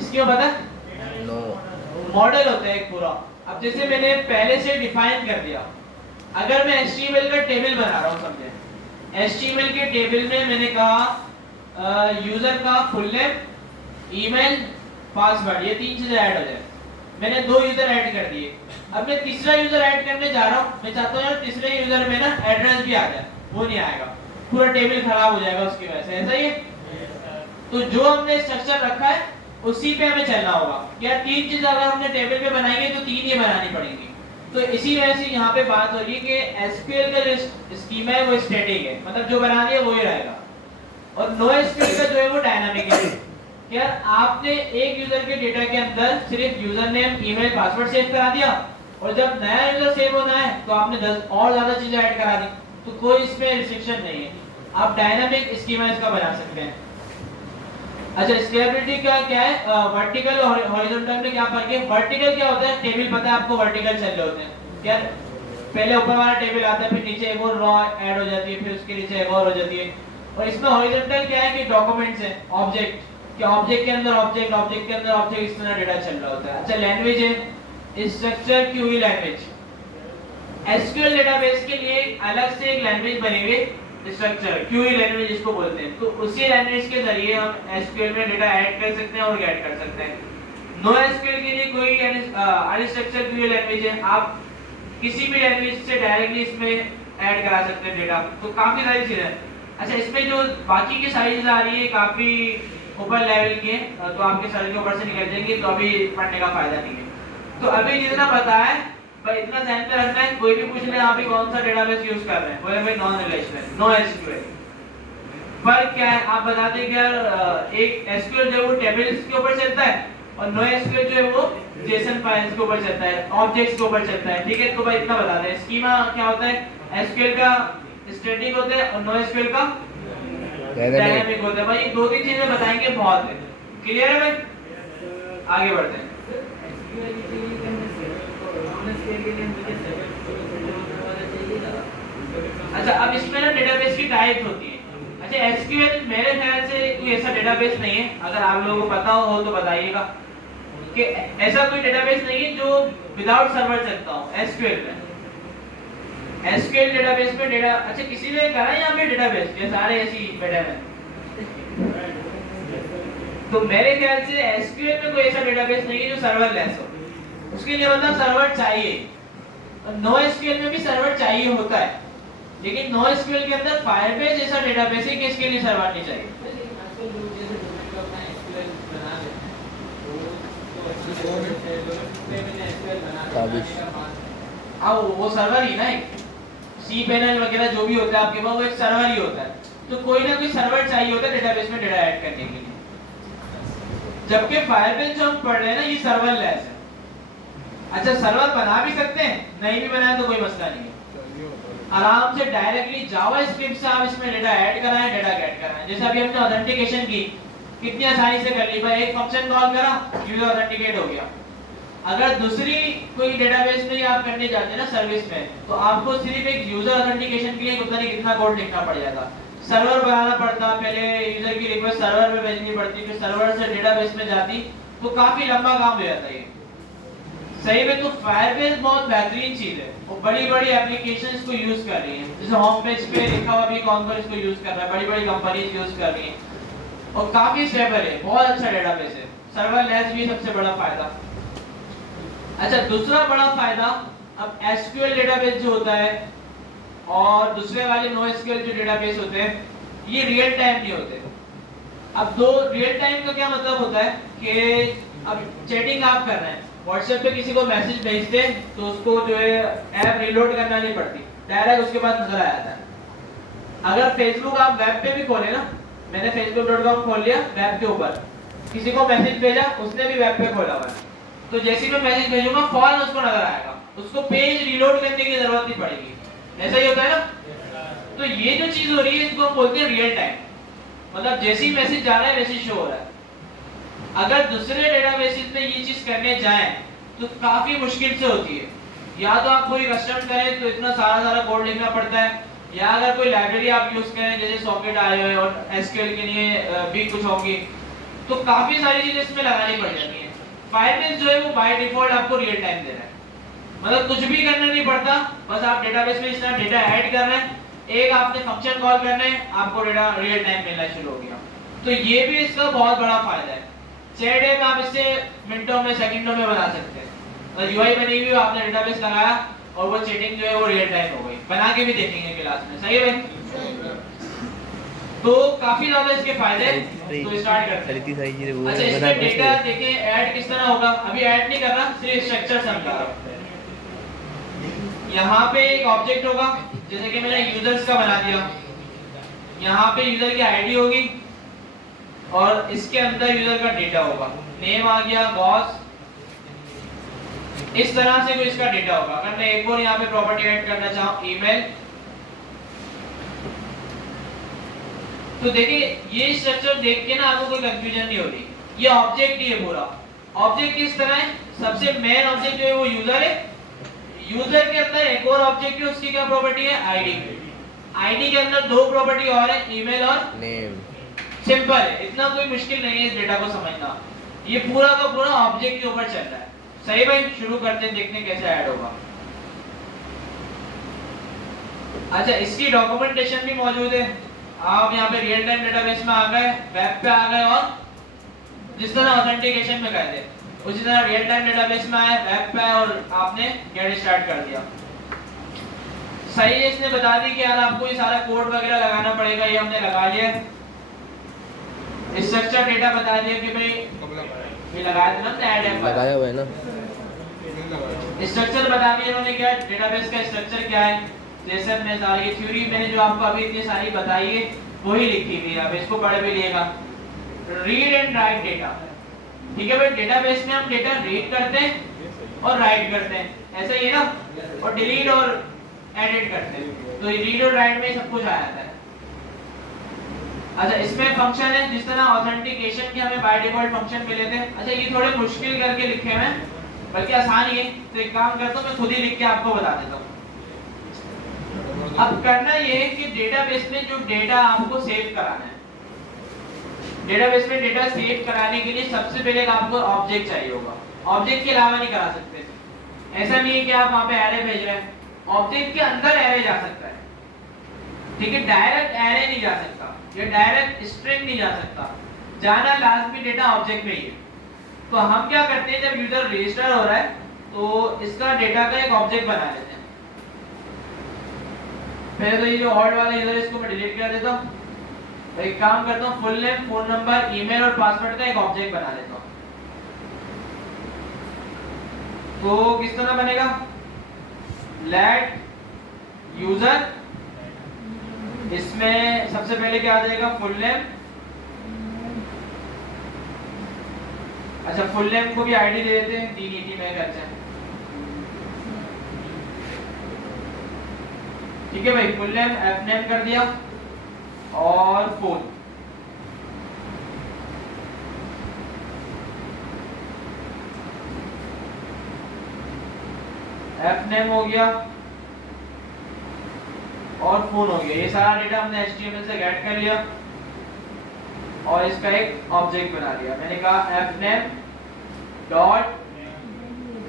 स्कीमा पता है? नो। मॉडल होता है एक पूरा। अब जैसे मैंने पहले से डिफाइन कर दिया, अगर मैं HTML का टेबल बना रहा हूँ, समझे, HTML के टेबल में मैंने कहा यूजर का फुल नेम, ईमेल, पासवर्ड, ये तीन चीजें ऐड हो जाए। मैंने दो यूजर ऐड कर दिए, अब मैं तीसरा यूजर ऐड करने जा रहा हूँ, मैं चाहता हूँ यार तीसरे यूजर में ना एड्रेस भी आ जाए, वो नहीं आएगा, पूरा टेबल खराब हो जाएगा उसकी वजह से, ऐसा ही है। तो जो हमने स्ट्रक्चर रखा है उसी पे हमें चलना होगा। क्या तीन चीज अगर हमने टेबल पे बनाएंगे तो तीन ही बनानी पड़ेगी। तो इसी वजह से यहाँ पे बात हो रही है कि SQL का जो स्कीमा है वो स्टैटिक है, मतलब जो बना दिया वही रहेगा, और नो SQL का जो है वो डायनामिक है। क्या आपने एक यूजर के डेटा के अंदर सिर्फ user name, email, password save करा दिया, और जब नया यूजर सेव होना है तो आपने 10 और ज्यादा चीजें ऐड करा दी, तो कोई इसमें रिस्ट्रिक्शन नहीं है, आप डायनामिक स्कीमा इसका बना सकते हैं। अच्छा, स्केलेबिलिटी का क्या है? वर्टिकल और हॉरिजॉन्टल में क्या फर्क है? वर्टिकल क्या होता है? टेबल पता है आपको, वर्टिकल चल रहे होते हैं, क्या पहले ऊपर वाला टेबल आता है, फिर नीचे एक और रॉ ऐड हो जाती है, फिर उसके नीचे एक और हो जाती है। और इसमें हॉरिजॉन्टल क्या है कि डॉक्यूमेंट्स है, ऑब्जेक्ट, कि ऑब्जेक्ट के अंदर ऑब्जेक्ट, ऑब्जेक्ट के अंदर ऑब्जेक्ट, इस तरह डेटा चल रहा होता है। अच्छा, लैंग्वेज है structure QE language. SQL database के लिए अलग से एक लैंग्वेज बनी हुई, स्ट्रक्चर क्यूई लैंग्वेज इसको बोलते हैं। तो उसी लैंग्वेज के जरिए हम SQL में डेटा ऐड कर सकते हैं और गेट कर सकते हैं। नो एसक्यूएल के लिए कोई अनस्ट्रक्चर्ड क्वेरी लैंग्वेज है, आप किसी भी लैंग्वेज से डायरेक्टली इसमें ऐड करा सकते हैं डेटा, तो काफी सारी चीजें हैं। अच्छा, इसमें जो बाकी की सारी चीजें आ रही है काफी ऊपर लेवल की है, तो आपके सर के ऊपर से निकल जाएंगी, तो अभी पढ़ने का फायदा नहीं है। तो अभी जितना पता है भाई इतना ध्यान में रखना है, कोई भी पूछ ले आप भी कौन सा डेटाबेस यूज कर रहे हैं, बोले भाई नॉन रिलेशनल, नो एसक्यूएल। पर क्या है, आप बताते हैं कि यार एक एसक्यूएल जो है वो टेबल्स के ऊपर चलता है और नो एसक्यूएल जो है वो जेसन फाइल्स के ऊपर चलता है, ऑब्जेक्ट्स के ऊपर चलता है, ठीक है। तो भाई इतना बता दें, स्कीमा क्या होता है, एसक्यूएल का स्टैटिक होता है और नो एसक्यूएल का डायनामिक होता है। भाई दो तीन चीजें बताएंगे, बहुत है, क्लियर है भाई, आगे बढ़ते हैं। अच्छा, अब इसमें ना डेटाबेस की टाइप होती है। अच्छा, एसक्यूएल मेरे ख्याल से कोई ऐसा डेटाबेस नहीं है, अगर आप लोगों को पता हो तो बताइएगा कि ऐसा कोई डेटाबेस नहीं है जो विदाउट सर्वर चलता हो एसक्यूएल में। एसक्यूएल डेटाबेस में डेटा, अच्छा किसी ने करा है यहाँ पे डेटाबेस ये सारे ऐसी बैठे हैं, तो मेरे ख्याल से एसक्यूएल में कोई ऐसा डेटाबेस नहीं है जो सर्वरलेस हो, उसके लिए मतलब सर्वर चाहिए। और नो एसक्यूएल में भी सर्वर चाहिए होता है, लेकिन नो एसक्यूएल के अंदर फायरबेस जैसा डेटाबेस है कि इसके लिए सर्वर नहीं चाहिए। अब वो सर्वर ही ना, एक सी पैनल वगैरह जो भी होता है आपके पास वो एक सर्वर ही होता है, तो कोई ना कोई सर्वर चाहिए होता है डेटाबेस में डेटा ऐड करने के लिए। जबकि फायरबेस जो हम पढ़ रहे हैं ना ये सर्वरलेस है। अच्छा, सर्वर बना भी सकते हैं, नहीं भी बनाए तो कोई मसला नहीं है, आराम से डायरेक्टली जावास्क्रिप्ट से आप इसमें डेटा ऐड कराएं, डेटा गेट कराएं। जैसे अभी हमने ऑथेंटिकेशन की, कितनी आसानी से कर ली भाई, एक फंक्शन कॉल करा, यूजर ऑथेंटिकेट हो गया। अगर दूसरी कोई डेटाबेस में आप करने जाते हैं ना सर्विस में, तो आपको सिर्फ एक यूजर ऑथेंटिकेशन के लिए पता नहीं कितना कोड लिखना पड़ जाता, सर्वर बनाना पड़ता, पहले यूजर की रिक्वेस्ट सर्वर में भेजनी पड़ती, फिर सर्वर से डेटाबेस में जाती, तो काफी लंबा काम हो जाता है ये सही में। तो फायरबेस बहुत बेहतरीन चीज है, और बड़ी-बड़ी एप्लीकेशंस को यूज कर रही हैं, जैसे होम पेज पे लिखा हुआ भी कौन कौन इसको यूज कर रहा है, बड़ी-बड़ी कंपनीज यूज कर रही हैं और काफी स्टेबल है, बहुत अच्छा डेटाबेस है, सर्वरलेस भी सबसे बड़ा फायदा। अच्छा, दूसरा बड़ा फायदा, अब एसक्यूएल डेटाबेस जो होता है और दूसरे वाले नो एसक्यूएल जो डेटाबेस होते हैं, ये रियल टाइम नहीं होते। अब दो रियल टाइम का क्या मतलब होता है कि अब चैटिंग आप कर रहे हैं, व्हाट्सएप पे किसी को मैसेज भेजते हैं तो उसको जो है ऐप रीलोड करना नहीं पड़ती, डायरेक्ट उसके बाद नजर आ जाता है। अगर फेसबुक आप वेब पे भी खोले ना, मैंने facebook.com खोल लिया वेब के ऊपर, किसी को मैसेज भेजा, उसने भी वेब पे खोला हुआ है, तो जैसे ही मैं मैसेज भेजूंगा फौरन उसको नजर आएगा, उसको पेज रीलोड करने की जरूरत नहीं पड़ेगी। ऐसा ही होता है ना। तो ये जो चीज हो रही है इसको हम बोलते हैं रियल टाइम, मतलब जैसे ही मैसेज जा रहा है वैसे ही शो हो रहा है। अगर दूसरे डेटाबेसेस में ये चीज करने जाएं तो काफी मुश्किल से होती है, या तो आप कोई कस्टम करें तो इतना सारा कोड लिखना पड़ता है, या अगर कोई लाइब्रेरी आप यूज करें जैसे सॉकेट आए हुए और एसक्यूएल के लिए भी कुछ होगी, तो काफी सारी चीजें इसमें लगानी पड़ जाती है। फायरबेस जो है वो बाय डिफॉल्ट आपको रियल टाइम दे रहा है, मतलब कुछ भी करना नहीं पड़ता, बस आप डेटाबेस में इतना डेटा ऐड कर रहे हैं, एक आपने फंक्शन कॉल करना है, आपको डेटा रियल टाइम मिलना शुरू हो गया। तो ये भी इसका बहुत बड़ा फायदा है। चैट ऐप आप इससे मिनटों में सेकंडों में बना सकते हैं, तो यूआई बनी हुई, आपने डेटाबेस लगाया और वो चैटिंग जो है वो रियल टाइम हो गई। बना के भी देखेंगे क्लास में, सही है भाई? तो काफी ज्यादा इसके फायदे, तो स्टार्ट करते हैं। अच्छा, इसमें डेटा देखिए ऐड किस तरह होगा, अभी ऐड नहीं कर रहा, सिर्फ स्ट्रक्चर समझा रहा हूं। यहाँ पे एक ऑब्जेक्ट होगा, जैसे कि मैंने यूजर्स का बना दिया, यहाँ पे यूजर की आईडी होगी और इसके अंदर यूजर का डेटा होगा, नेम आ गया, बॉस, इस तरह से कोई इसका डेटा होगा। अगर मैं एक और यहाँ पे प्रॉपर्टी ऐड करना चाहूँ, ईमेल, तो देखिए ये स्ट्रक्चर देख के ना आपको कोई कंफ्यूजन नहीं हो रही, ये ऑब्जेक्ट ही है पूरा। ऑब्जेक्ट किस तरह है, सबसे मेन ऑब्जेक्ट जो है वो यूजर है, यूजर के अंदर एक और ऑब्जेक्ट है, उसकी क्या प्रॉपर्टी है, आईडी। आईडी के अंदर दो प्रॉपर्टी और है, ईमेल और नेम। सिंपल है, इतना कोई मुश्किल नहीं है इस डेटा को समझना, ये पूरा का पूरा ऑब्जेक्ट के ऊपर चल रहा है। सही भाई, शुरू करते हैं, देखते हैं कैसे ऐड होगा। अच्छा, इसकी डॉक्यूमेंटेशन भी मौजूद है, आप यहाँ पे रियल टाइम डेटाबेस में आ गए, वेब पे आ गए, और जिस तरह ऑथेंटिकेशन में गए थे उसी तरह रियल टाइम डेटाबेस में आए, वेब पे आए और आपने गेट स्टार्ट कर दिया। सही है, इसने बता दी कि यार आपको ये सारा कोड वगैरह लगाना पड़ेगा, ये हमने लगा लिया। स्ट्रक्चर डेटा बता दिया कि भाई ये लगाया था ना, ऐड है लगाया हुआ है ना। स्ट्रक्चर बता दिया इन्होंने, क्या डेटाबेस का स्ट्रक्चर क्या है। लेसन में सारी थ्योरी मैंने जो आपको अभी इतनी सारी बताई है वही लिखी हुई है, अब इसको पढ़ भी लिएगा। रीड एंड राइट डेटा, ठीक है भाई। डेटाबेस में हम डेटा रीड करते हैं और राइट करते हैं, ऐसा ही है ना, और डिलीट और एडिट करते हैं। तो रीड और राइट में सब कुछ आ जाता है। अच्छा, इसमें फंक्शन है जिस तरह ऑथेंटिकेशन के हमें बाय डिफॉल्ट फंक्शन मिले थे। अच्छा, ये थोड़े मुश्किल करके लिखे हैं, बल्कि आसान ही है। तो एक काम करता हूं, मैं खुद ही लिख के आपको बता देता हूं। अब करना ये है कि डेटाबेस में जो डेटा आपको सेव कराना है, डेटाबेस में डेटा सेव कराने के लिए सबसे पहले आपको ऑब्जेक्ट चाहिए होगा। ऑब्जेक्ट के अलावा नहीं करा सकते। ऐसा नहीं है कि आप वहां पे एरे भेज रहे हैं, ऑब्जेक्ट के अंदर एरे जा सकता है, ठीक है। डायरेक्ट एरे नहीं जा सकता, या डायरेक्ट स्ट्रिंग नहीं जा सकता, जाना लाजमी डेटा ऑब्जेक्ट में ही है। तो हम क्या करते हैं, जब यूजर रजिस्टर हो रहा है तो इसका डेटा का एक ऑब्जेक्ट बना लेते हैं। पहले तो ये जो ऑल्ट वाला यूजर इसको मैं डिलीट कर देता हूं। एक काम करता हूं, full name, phone number, email और पासवर्ड का एक ऑब्जेक्ट बना लेता हूं। तो किस तरह बनेगा, लेट यूजर, इसमें सबसे पहले क्या आ जाएगा, फुल नेम। अच्छा, फुल नेम को भी आईडी दे देते हैं, 380 में करते हैं, ठीक है भाई। फुल नेम एफ नेम कर दिया और फोन। एफ नेम हो गया और फोन हो गया। ये सारा डेटा हमने एचटीएमएल से गेट कर लिया और इसका एक ऑब्जेक्ट बना लिया। मैंने कहा F name dot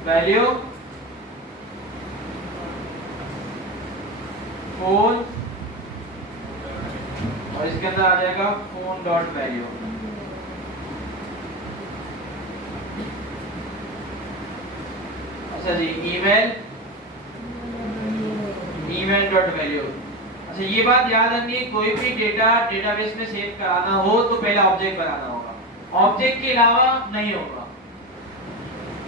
value phone, और इसके अंदर आ जाएगा फोन डॉट वैल्यू। अच्छा जी, ईमेल, ईमेल डॉट वैल्यू। अच्छा, ये बात याद रखनी है, कोई भी डेटा डेटाबेस में सेव कराना हो तो पहले ऑब्जेक्ट बनाना होगा, ऑब्जेक्ट के अलावा नहीं होगा।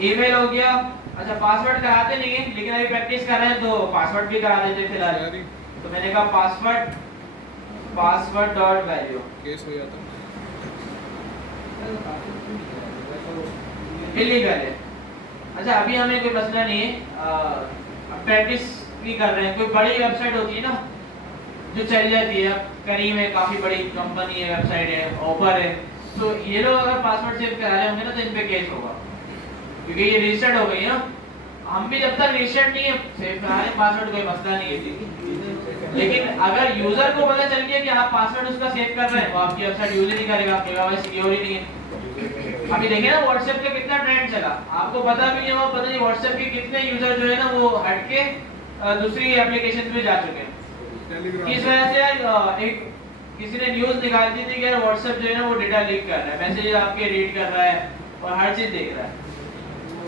ईमेल हो गया। अच्छा, पासवर्ड कराते नहीं है, लेकिन अभी प्रैक्टिस कर रहे हैं तो पासवर्ड भी करा देते फिलहाल। तो मैंने कहा password, password dot value, case हो जाता इलीगल है। अच्छा, अभी हमें कोई मसला नहीं है, प्रैक्टिस भी कर रहे हैं। कोई बड़ी वेबसाइट होती है ना जो चल जाती है, करीम है, काफी बड़ी कंपनी है, वेबसाइट है, ऑफर है, तो ये लोग अगर पासवर्ड सेव करा रहे होंगे ना तो इन पे केस होगा, क्योंकि ये रजिस्टर्ड हो गई है ना। हम भी जब तक रजिस्टर्ड नहीं है सेव करा रहे पासवर्ड, कोई मसला नहीं है। लेकिन अगर यूजर को पता चल गया कि आप पासवर्ड उसका सेव कर रहे हैं तो आपकी वेबसाइट यूज नहीं करेगा, क्योंकि सिक्योर ही नहीं है। अभी देखिए ना व्हाट्सएप का कितना ट्रेंड चला, आपको पता भी नहीं होगा, पता नहीं व्हाट्सएप के कितने यूजर जो है ना वो हटके दूसरी एप्लीकेशन पे जा चुके हैं। इस वजह से एक किसी ने न्यूज़ निकाल दी थी कि यार व्हाट्सएप जो है ना वो डेटा लीक कर रहा है, मैसेज आपके रीड कर रहा है और हर चीज देख रहा है।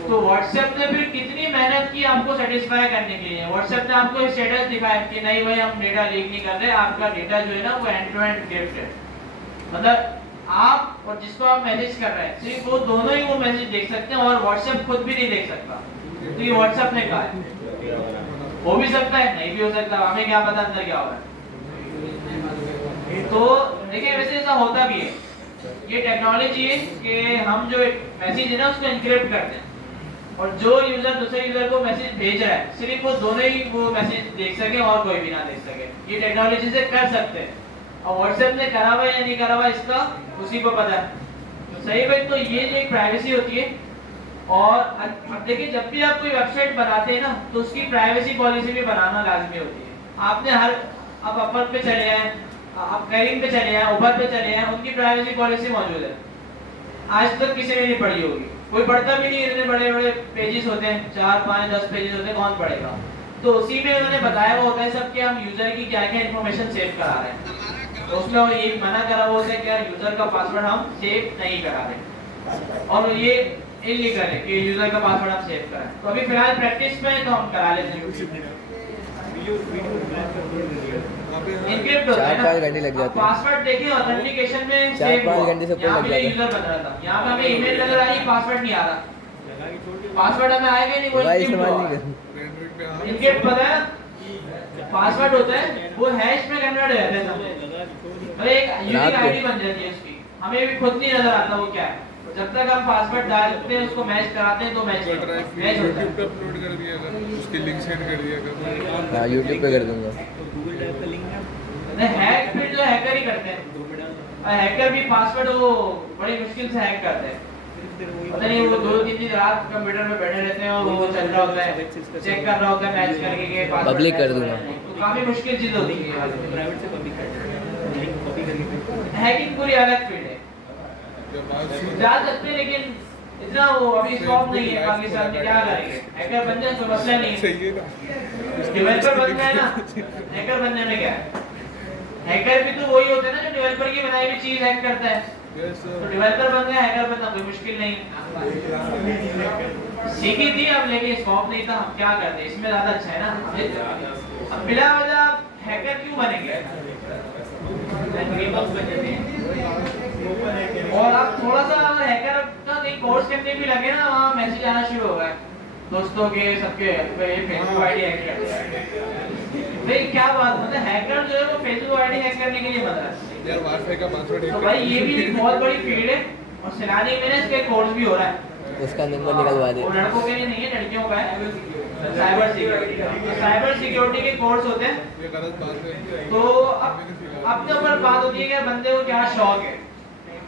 तो व्हाट्सएप ने फिर कितनी मेहनत की आपको सेटिस्फाई करने के लिए। व्हाट्सएप ने आपको स्टेटस दिखाया कि नहीं भाई हम डेटा लीक नहीं कर रहे, आपका डेटा जो है ना वो एंड टू एंड एन्क्रिप्ट है। मतलब आप और जिसको आप मैसेज कर रहे हैं सिर्फ वो दोनों ही वो मैसेज देख सकते हैं और व्हाट्सएप खुद भी नहीं देख सकता। तो ये व्हाट्सएप ने कहा है, हो भी सकता है नहीं भी हो सकता, हमें क्या पता अंदर क्या हो रहा है। तो देखिए वैसे ऐसा होता भी है, ये टेक्नोलॉजी है कि हम जो मैसेज है ना उसको एन्क्रिप्ट करते हैं और जो यूजर दूसरे यूजर को मैसेज भेज रहा है सिर्फ वो दोनों ही वो मैसेज देख सके और कोई भी ना देख सके। ये टेक्नोलॉजी से कर सकते हैं। और व्हाट्सएप ने करा हुआ या नहीं करा हुआ इसका उसी को पता है। तो सही भाई, तो ये जो एक प्राइवेसी होती है। और अब देखिए जब भी आप कोई वेबसाइट बनाते हैं ना तो उसकी प्राइवेसी पॉलिसी भी बनाना लाजमी होती है। आपने हर आप अपर पे चले हैं, आप करीम पे चले हैं, ऊपर पे चले हैं, उनकी प्राइवेसी पॉलिसी मौजूद है। आज तक किसी ने नहीं पढ़ी होगी, कोई पढ़ता भी नहीं, इतने बड़े बड़े पेजेस होते हैं, 4, 5, 10 पेजेस होते हैं, कौन पढ़ेगा। तो उसी में उन्होंने बताया हुआ होता है सब कि हम यूजर की क्या क्या इन्फॉर्मेशन सेव करा रहे हैं। तो उसमें वो ये मना करा हुआ होता है कि यार यूजर का पासवर्ड हम सेव नहीं करा रहे। और ये इलीगल है कि यूजर का पासवर्ड आप सेव करें। तो अभी फिलहाल प्रैक्टिस में तो हम करा लेते हैं। इनक्रिप्ट होता है 4-5 घंटे लग ना, जाते हैं। पासवर्ड देखिए ऑथेंटिकेशन में 4-5 घंटे से ऊपर यहाँ लग पे जाते हैं। यूजर बन रहा था, यहाँ पे हमें ईमेल नजर आई, पासवर्ड नहीं आ रहा। पासवर्ड हमें आएगा नहीं, वो मोबाइल इनक्रिप्ट इस्तेमाल होगा। नहीं कर। रेंडरिंग पे हाँ इनक्रिप्ट पता है पासवर्ड होता है वो हैश में कन्वर्ट हो जाता है सब, और एक यूनिक रात को। आईडी बन जाती है उसकी, हमें भी खुद नहीं नजर आता वो क्या है। तो जब तक हम पासवर्ड डालते हैं उसको मैच कराते हैं तो मैच गूगल ड्राइव पे मैच होता यूट्यूब पे है। अपलोड कर दिया अगर उसकी लिंक सेंड कर दिया अगर हाँ यूट्यूब पे कर दूंगा। नहीं हैक फिर जो हैकर ही करते हैं, और हैकर भी पासवर्ड वो बड़ी मुश्किल से हैक करते हैं। पता नहीं वो 2-3 दिन रात कंप्यूटर में बैठे रहते हैं और वो चल रहा होता है, चेक कर रहा होता है मैच करके के पासवर्ड पब्लिक कर दूंगा। तो काफी मुश्किल चीज होती है। प्राइवेट से पब्लिक करके हैकिंग पूरी अलग फील्ड है, जब आज जा सकते हैं लेकिन इतना वो अभी स्कोप नहीं है। पाकिस्तान में क्या करेंगे, हैकर बन जाए कोई मसला नहीं है। सही है ना डेवलपर बन गए ना, हैकर बनने में क्या है। हैकर भी तो वही होता है ना जो डेवलपर की बनाई हुई चीज हैक करता है। यस तो डेवलपर बन गया, हैकर बनना कोई मुश्किल नहीं। सीखी थी अब लेकिन स्कोप नहीं था, हम क्या करते, इसमें ज्यादा अच्छा है ना। अब बिना वजह हैकर क्यों बनेंगे, और आप थोड़ा सा अगर हैकर का कहीं कोर्स करने भी लगे ना, वहाँ मैसेज आना शुरू हो गए दोस्तों के सबके, ये फेसबुक आईडी हैक कर दिया। भाई क्या बात, मतलब हैकर जो है वो फेसबुक आईडी हैक करने के लिए बन रहा है। यार वाईफाई का पासवर्ड तो भाई ये भी एक बहुत बड़ी फील्ड है, और सिलानी में ना इसके कोर्स भी हो रहा है। उसका नंबर निकलवा दे। वो लड़कों के लिए नहीं है, लड़कियों का है, साइबर सिक्योरिटी। तो साइबर सिक्योरिटी के कोर्स होते हैं। ये गलत बात है। तो अब अपने ऊपर बात होती है कि बंदे को क्या शौक है।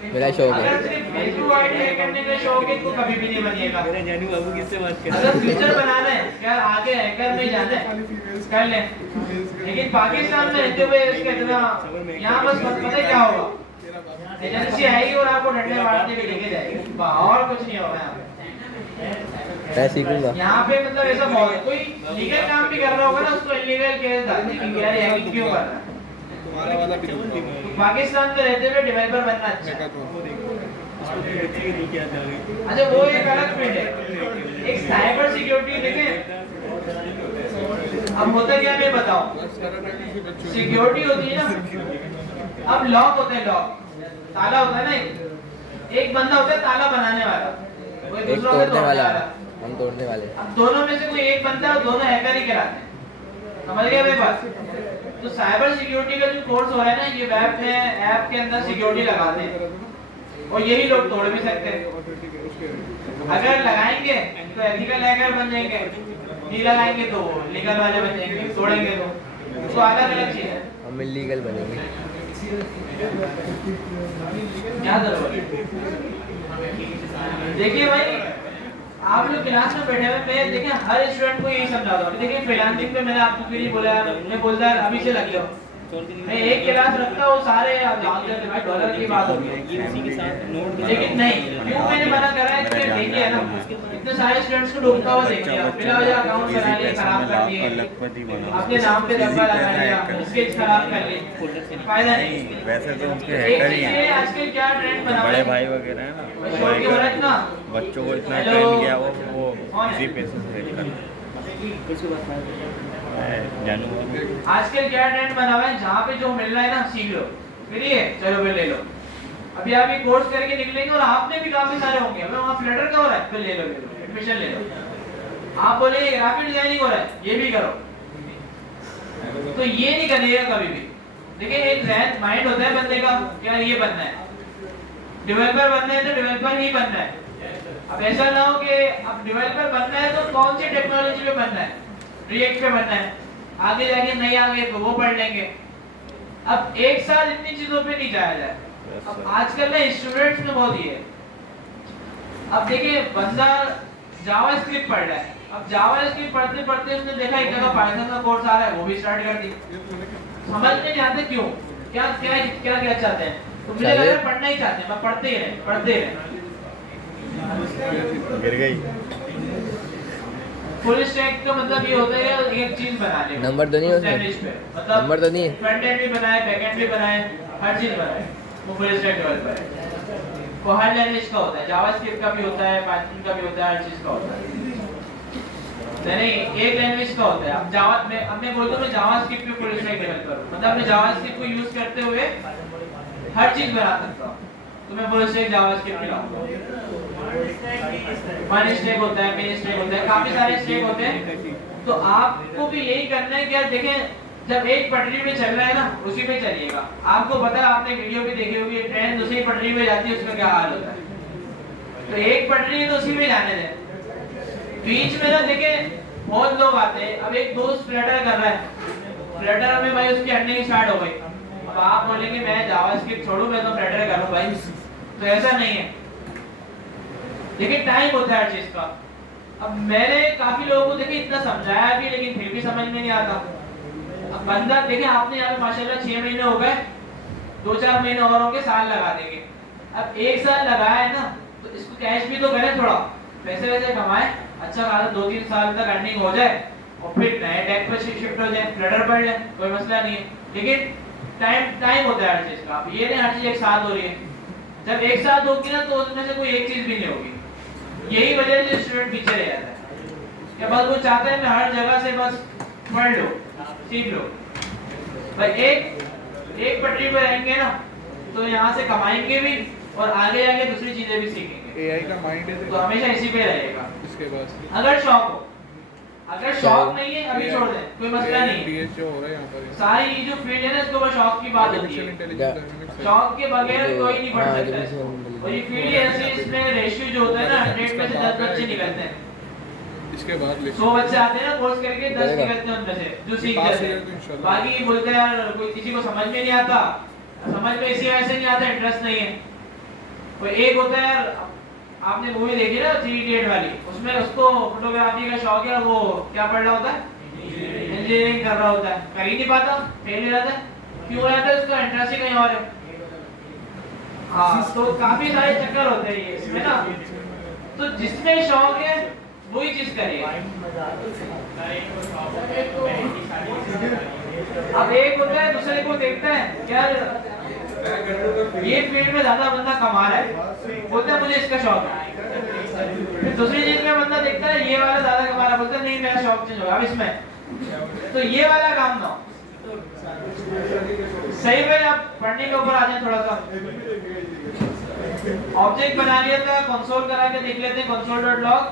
मेरा शौक है। अगर सिर्फ फेसबुक आईडी हैक करने का शौक है तो कभी भी नहीं बनिएगा। मेरा जानू बाबू किससे बात कर अगर फ्यूचर बनाना है, क्या आगे हैकर में जाना है, कर ले। लेकिन पाकिस्तान में रहते हुए इसका इतना, यहाँ बस पता है क्या होगा, एजेंसी आएगी और आपको डंडे मारते हुए लेके जाएगी, और कुछ नहीं होगा यहाँ पे। मैं सीखूंगा। यहाँ पे मतलब ऐसा बहुत, कोई लीगल काम भी कर रहा होगा ना उसको इलीगल केस डालने की, यार ये क्यों कर रहा है। तुम्हारा वाला भी देखो। पाकिस्तान में रहते हुए डेवलपर बनना अच्छा है। अच्छा वो एक अलग फील्ड है, एक साइबर सिक्योरिटी देखें। अब होता क्या मैं बताऊं, बस सारा टाइम इसी बच्चों की- सिक्योरिटी होती है ना, अब लॉक होते हैं, लॉक ताला होता है ना, एक बंदा होता है ताला बनाने वाला, कोई एक दूसरा को तोड़ने तोड़ने वाला, वाला। हम तोड़ने वाले। अब दोनों में से कोई एक बंदा है, दोनों हैकर ही कराते हैं, समझ गए मेरे पास। तो साइबर सिक्योरिटी का जो कोर्स हो रहा है ना, ये वेब में ऐप के अंदर सिक्योरिटी लगाते हैं, और यही लोग तोड़ भी सकते हैं। अगर लगाएंगे तो एथिकल हैकर बन जाएंगे, नहीं लगाएंगे तो लीगल वाले बन जाएंगे, तोड़ेंगे तो अलग अलग चीज है। हम इलीगल बनेंगे। क्या जरूरत है। देखिए भाई आप लोग क्लास में बैठे हुए, मैं देखिए हर स्टूडेंट को यही समझाता हूँ। देखिए फ्रीलांसिंग पे मैंने आपको क्यों नहीं बोला, मैं बोलता है अभी से लग जाओ, मैं एक क्लास रखता हूँ, सारे आप जानते हैं भाई डॉलर की बात होती है, उसी के साथ नोट लेकिन नहीं, क्यों मैंने मना करा है, क्योंकि देखिए ना इतने सारे स्टूडेंट्स को डूबता हुआ देखिए, आप बिना वजह अकाउंट बना लिए, खराब कर दिए, अपने नाम पे दंगा लगा लिया, स्केच खराब कर लिए, फायदा नहीं। वैसे तो उनके एक हैकर ही चीज़ हैं, है, आजकल क्या ट्रेंड बना हुआ बड़े है, भाई वगैरह हैं ना, वो छोटी हो रहा है हैकर ना, बच्चों को इतना हेलो। ट्रेन किया वो कौन है? इसी पैसे से हैक करते हैं। जानू बाबू। आजकल क्या ट्रेंड बना हुआ है, जहाँ पे जो मिल रहा है ना सीख लो, फ्री है चलो फिर ले लो। अभी आप ये कोर्स करके निकलेंगे और आप में भी काफी सारे होंगे, हमें वहाँ फ्लटर का हो रहा है, फिर ले लो एडमिशन ले लो। आप बोले ग्राफिक डिजाइनिंग हो रहा है, ये भी करो, तो ये नहीं करिएगा कभी भी। देखिए एक जहन माइंड होता है बंदे का, क्या ये बनना है, डेवलपर बनना है तो डेवलपर ही बनना है। अब ऐसा ना हो कि अब डेवलपर बनना है तो कौन सी टेक्नोलॉजी पे बनना है, रिएक्ट पे बनना है, आगे जाके नहीं आ गए तो वो पढ़ लेंगे। अब एक साल इतनी चीजों पे नहीं जाया जाए। अब आजकल ना स्टूडेंट्स में बहुत ही है, अब देखिए बंदा जावा स्क्रिप्ट पढ़ रहा है, अब जावा स्क्रिप्ट पढ़ते पढ़ते उसने देखा एक जगह पाइथन का कोर्स आ रहा है, वो भी स्टार्ट कर दी। समझ में नहीं आता क्यों, क्या क्या क्या क्या चाहते हैं, तो मुझे लग रहा है पढ़ना ही चाहते हैं, मैं पढ़ते ही रहे पढ़ते ही रहे। गिर गई। फुल स्टैक का मतलब ये होता है एक चीज बनाने का। नंबर तो नहीं है उसमें? Established पे, मतलब नंबर तो नहीं है? फ्रंट एंड भी बनाए, बैक एंड भी बनाए, हर चीज बनाए, वो फुल स्टैक डेवलपर है। वो हर लैंग्वेज का होता है, जावास्क्रिप्ट का भी होता है, पाइथन का भी होता है, हर चीज का होता है। नहीं, एक लैंग्वेज का होता है। अब जावा में अब मैं बोलता हूं मैं जावास्क्रिप्ट पे फुल स्टैक डेवलपर हूं, मतलब मैं जावास्क्रिप्ट को यूज करते हुए हर चीज बना सकता हूं, तो मैं फुल स्टैक जावास्क्रिप्ट लाऊंगा। वन स्टैक होता है, मेन स्टैक होता है, काफी सारे स्टैक होते हैं। तो आपको भी यही करना है कि यार देखें, जब एक पटरी पे चल रहा है ना, उसी पे चलिएगा। आपको पता है, आपने वीडियो भी देखी होगी, ट्रेन दूसरी पटरी पे जाती है, उसका क्या हाल होता है। तो एक पटरी है तो उसी पे जाने दें। बीच में ना देखें बहुत लोग आते हैं। अब एक दोस्त फ्लटर कर रहा है, फ्लटर में भाई उसकी अर्निंग स्टार्ट हो गई। अब आप बोलेंगे मैं जावास्क्रिप्ट छोड़ूं, मैं तो फ्लटर करूं भाई, तो ऐसा नहीं है। लेकिन टाइम होता है हर चीज का। अब मैंने काफी लोगों को देखिए इतना समझाया भी, लेकिन फिर भी समझ में नहीं आता। अब बंदा देखे आपने यहाँ पे माशाल्लाह 6 महीने हो गए, 2-4 महीने और होंगे, साल लगा देंगे। अब 1 साल लगाया है ना, तो इसको कैश भी तो करें, थोड़ा पैसे वैसे कमाए, अच्छा खासा 2-3 साल तक अर्निंग हो जाए और फिर नए टेक पे शिफ्ट हो जाए, फ्लटर पढ़ ले, कोई मसला नहीं है। लेकिन टाइम होता है हर चीज का। अब ये नहीं हर चीज एक साथ हो रही है। जब एक साथ होगी ना, तो उसमें से कोई एक चीज भी नहीं होगी। यही वजह है जो स्टूडेंट पीछे रह जाता है, कि बस वो चाहते हैं मैं हर जगह से बस पढ़ लो, सीख लो। भाई एक पटरी पर रहेंगे ना, तो यहाँ से कमाएंगे भी और आगे जाके दूसरी चीजें भी सीखेंगे। एआई का माइंड है तो हमेशा इसी पे रहेगा। इसके पास अगर शौक हो, अगर शौक नहीं है अभी छोड़ दें, कोई मसला नहीं है। डीएचओ हो रहा है यहाँ पर। सारी ये जो फील्ड है ना, इसके ऊपर शौक की बात होती है। शौक के बगैर कोई नहीं पढ़ सकता है। और ये फील्ड ऐसी, इसमें रेशियो जो होता है ना, 100 में से 10 बच्चे निकलते हैं। इसके बाद 100 बच्चे आते हैं ना कोर्स करके, 10 निकलते हैं उनमें से जो सीख जाते हैं। बाकी बोलते हैं यार कोई किसी को समझ में नहीं आता, समझ में इसी वजह से नहीं आता, इंटरेस्ट नहीं है। कोई एक होता है यार, आपने मूवी देखी ना 3 इडियट वाली, उसमें उसको फोटोग्राफी का शौक है और वो क्या पढ़ रहा होता है, इंजीनियरिंग कर रहा होता है, कर ही नहीं पाता, फेल हो जाता है। क्यों रहता है? उसका इंटरेस्ट ही कहीं और है। हाँ, तो काफी सारे चक्कर होते हैं ये इसमें ना। तो जिसमें शौक है वही चीज करिए। अब एक होता है दूसरे को देखता है क्या ये फील्ड में ज्यादा बंदा कमा रहा है, बोलता है मुझे इसका शौक है। फिर दूसरी चीज में बंदा देखता है ये वाला ज्यादा कमा रहा है, बोलता है नहीं मेरा शौक चेंज होगा अब इसमें, तो ये वाला काम ना। सही में आप पढ़ने के ऊपर आ जाए थोड़ा सा। ऑब्जेक्ट बना लिया था, कंसोल करा के देख लेते हैं console.log।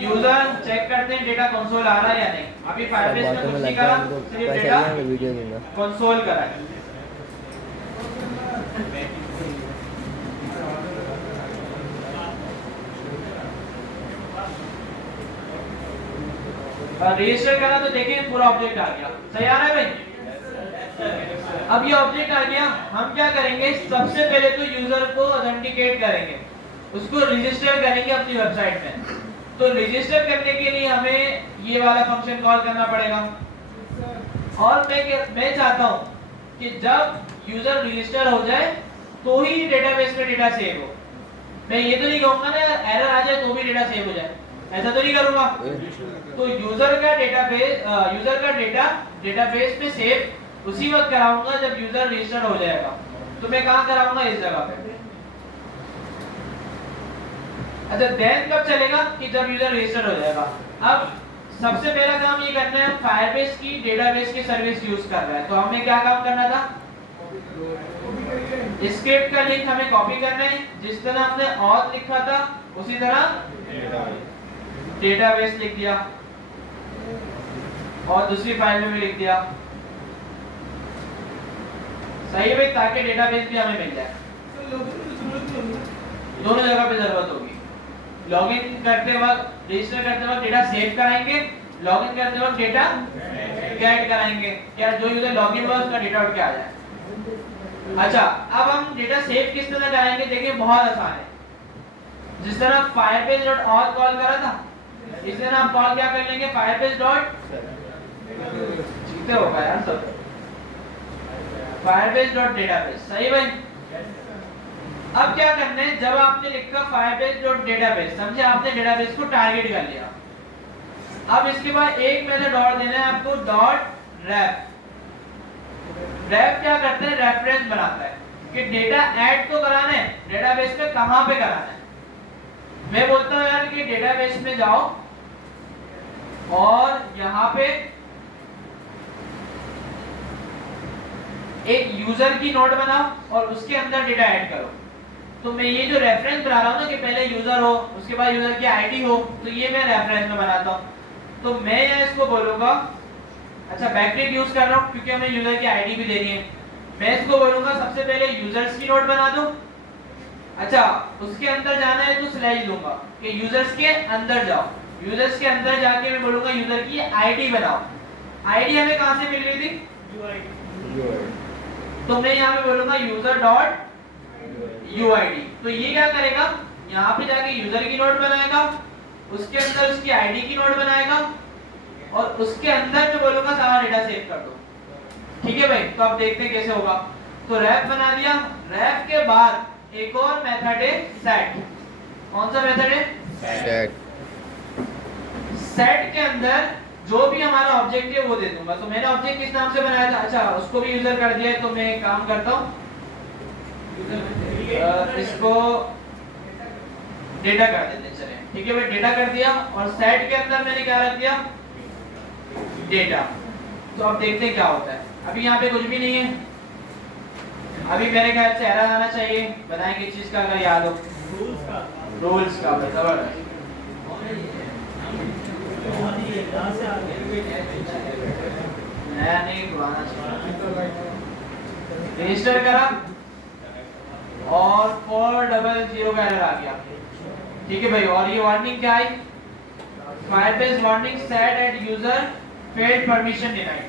यूजर चेक करते हैं डेटा कंसोल आ रहा है या नहीं। अभी फायरबेस में कुछ नहीं करा, सिर्फ डेटा वीडियो दूंगा। कंसोल करा है। रजिस्टर करा तो देखिए पूरा ऑब्जेक्ट आ गया। सही आ रहा है भाई? अब ये ऑब्जेक्ट आ गया, हम क्या करेंगे, सबसे पहले तो यूजर को ऑथेंटिकेट करेंगे, उसको रजिस्टर करेंगे अपनी वेबसाइट में। तो रजिस्टर करने के लिए हमें ये वाला फंक्शन कॉल करना पड़ेगा। और मैं चाहता हूं कि जब यूजर रजिस्टर हो जाए तो ही डेटाबेस में डेटा सेव हो। मैं ये तो नहीं कहूंगा ना एरर आ जाए तो भी डेटा सेव हो जाए, ऐसा तो नहीं करूंगा। तो यूजर का डेटा डेटाबेस में सेव उसी वक्त कराऊंगा जब यूजर रजिस्टर हो जाएगा। तो मैं कहां कराऊंगा? इस जगह पे। अच्छा, देन कब चलेगा? कि जब यूजर रजिस्टर हो जाएगा। अब सबसे पहला काम ये करना है, फायरबेस की डेटाबेस की सर्विस यूज कर रहा है, तो हमें क्या काम करना था, स्क्रिप्ट का लिंक हमें कॉपी करना है। जिस तरह हमने ऑथ लिखा था उसी तरह डेटाबेस लिख दिया और दूसरी फाइल में भी लिख दिया। सही है, ताकि डेटाबेस भी हमें मिल जाए। दोनों जगह पे जरूरत होगी। लॉगिन करते वक्त, रजिस्टर करते वक्त डेटा सेव कराएंगे, लॉगिन करते वक्त डेटा गेट कराएंगे, क्या जो यूजर लॉगिन हुआ उसका डेटा उठ के आ जाए। अच्छा, अब हम डेटा सेव किस तरह कराएंगे? देखिए बहुत आसान है। जिस तरह firebase.auth कॉल करा था, इस तरह हम कॉल क्या कर लेंगे, जीते होगा यार सब, firebase.database। सही भाई? अब क्या करना है, जब आपने लिखा firebase.database, समझे आपने डेटाबेस को टारगेट कर लिया। अब इसके बाद एक मेथड और देना है आपको, .ref। रैप क्या करता है? रेफरेंस बनाता है। कि डेटा ऐड तो कराना है, डेटाबेस में कहां पे कराना है। मैं बोलता हूं यार कि डेटाबेस में जाओ और यहां पे एक यूजर की नोट बनाओ और उसके अंदर डेटा ऐड करो। तो मैं ये जो रेफरेंस बना रहा हूं ना कि पहले यूजर हो, उसके बाद यूजर की आईडी हो, तो ये मैं रेफरेंस में बनाता हूं। तो मैं यहाँ इसको बोलूंगा, अच्छा बैकटिक यूज कर रहा हूं क्योंकि हमें यूजर की आईडी भी देनी है। मैं इसको बोलूंगा सबसे पहले यूजर्स की नोट बना दो। अच्छा उसके अंदर जाना है तो स्लैश दूंगा कि यूजर्स के अंदर जाओ। यूजर्स के अंदर जाके मैं बोलूंगा यूजर की आईडी बनाओ। आईडी हमें कहां से मिल रही थी? तो मैं यहाँ पे बोलूंगा यूजर डॉट यूआईडी। तो ये क्या करेगा, यहाँ पे जाके यूजर की नोट बनाएगा, उसके अंदर उसकी आईडी की नोट बनाएगा और उसके अंदर मैं बोलूंगा सारा डेटा सेव कर दो। ठीक है भाई, तो अब देखते हैं कैसे होगा। तो रैप बना दिया। रैप के बाद एक और मेथड है सेट। कौन सा मेथड है? सेट। सेट के अंदर जो भी हमारा ऑब्जेक्ट है वो दे दूंगा। तो मैंने ऑब्जेक्ट किस नाम से बनाया था? अच्छा उसको भी यूजर कर दिया है। तो मैं एक काम करता हूँ, इसको डेटा कर देते हैं। चलिए ठीक है भाई, डेटा कर दिया और सेट के अंदर मैंने क्या रख दिया? डेटा। तो अब देखते हैं क्या होता है। अभी यहाँ पे कुछ भी नहीं है। अभी मेरे ख्याल से एरर आना चाहिए। बनाएंगे किस चीज का, अगर याद हो? रूल्स का। जबरदस्त। नया नहीं पुराना रजिस्टर करा और 400 का एरर आ गया। ठीक है भाई, और ये वार्निंग क्या आई? Firebase warning set at user failed permission denied.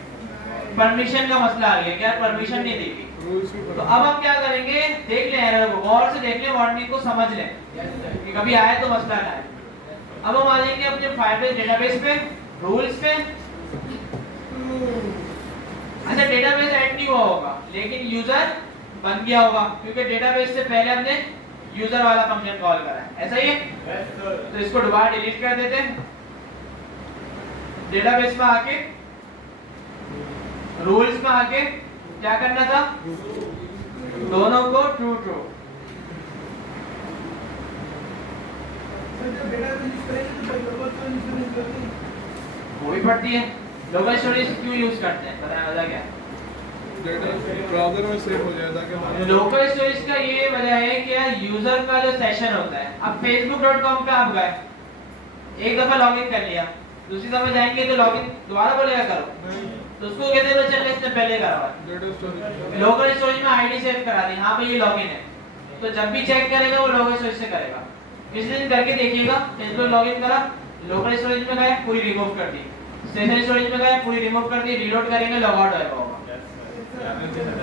Permission का मसला आ गया, क्या परमिशन नहीं दी थी। तो अब हम क्या करेंगे, देख लें एरर को, गौर से देख लें, वार्निंग को समझ लें कि कभी आए तो मसला ना आए। अब हम आ जाएंगे अपने फायरबेस डेटाबेस पे, रूल्स पे। अच्छा डेटाबेस ऐड नहीं हुआ होगा लेकिन यूजर बन गया होगा क्योंकि डेटाबेस से पहले हमने यूजर वाला फंक्शन कॉल करा है। ऐसा ही है? तो इसको दोबारा डिलीट कर देते हैं। डेटाबेस में आके रूल्स में आके क्या करना था? दोनों को ट्रू ट्रू। वो भी पड़ती है। लोकल स्टोरेज क्यों यूज करते हैं, बताएं वजह क्या? डेटा ब्राउज़र में सेव हो जाता है। लोकल स्टोरेज का ये वजह है कि यार यूजर का जो सेशन होता है, अब facebook.com पे आप गए, एक दफा लॉगिन कर लिया, दूसरी दफा जाएंगे तो लॉगिन दोबारा बोलेगा करो, तो उसको कहते हैं चल इसने पहले करा हुआ। लोकल स्टोरेज में आईडी सेव करा दी, हाँ भाई ये लॉगिन है, तो जब भी चेक करेगा वो लोकल स्टोरेज से करेगा। पिछले दिन करके देखिएगा, फेसबुक लॉगिन करा, लोकल स्टोरेज में गए, पूरी रिमूव कर दी, स्टेशनरी स्टोरेज में गए, पूरी रिमूव कर दी, रीलोड करेंगे लॉग आउट होगा।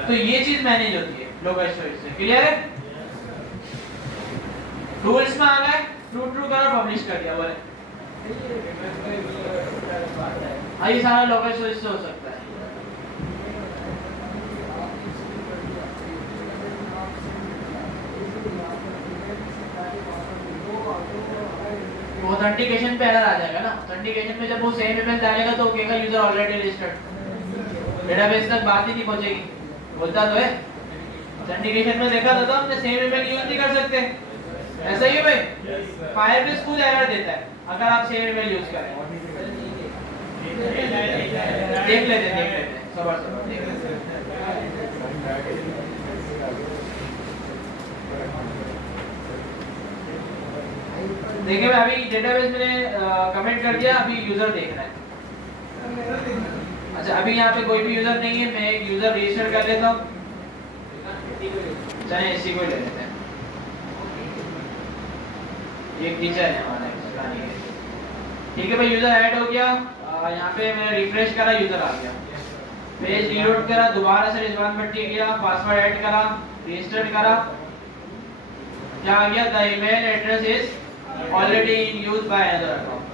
तो ये चीज मैनेज होती है लोकल स्टोरेज से। क्लियर है? रूल्स में आ गए, ट्रू ट्रू करा, पब्लिश कर दिया, बोले ये सारा लोकल स्टोरेज से हो सकता है। ऑथेंटिकेशन पे एरर आ जाएगा ना। ऑथेंटिकेशन में जब वो सेम ईमेल डालेगा तो कहेगा यूजर ऑलरेडी रजिस्टर्ड, डेटाबेस तक बात ही नहीं पहुंचेगी। बोलता तो है ऑथेंटिकेशन में, देखा था हमने सेम ईमेल यूज नहीं कर सकते। ऐसा ही है भाई, फायरबेस खुद एरर देता है अगर आप सेम ईमेल यूज करें। देख लेते सबर देख लेते। देखिए मैं अभी डेटाबेस मैंने कमेंट कर दिया, अभी यूजर देख रहा है। अच्छा अभी यहाँ पे कोई भी यूजर नहीं है, मैं एक यूजर रजिस्टर कर लेता हूँ। चलिए इसी को ले लेते हैं, एक टीचर है हमारा। ठीक है भाई, यूजर ऐड हो गया। यहाँ पे मैंने रिफ्रेश करा, यूजर आ गया, पेज रीलोड करा, दोबारा से रिजवान भट्टी किया, पासवर्ड ऐड करा, रजिस्टर करा, क्या आ गया? The email address is already in use by other account.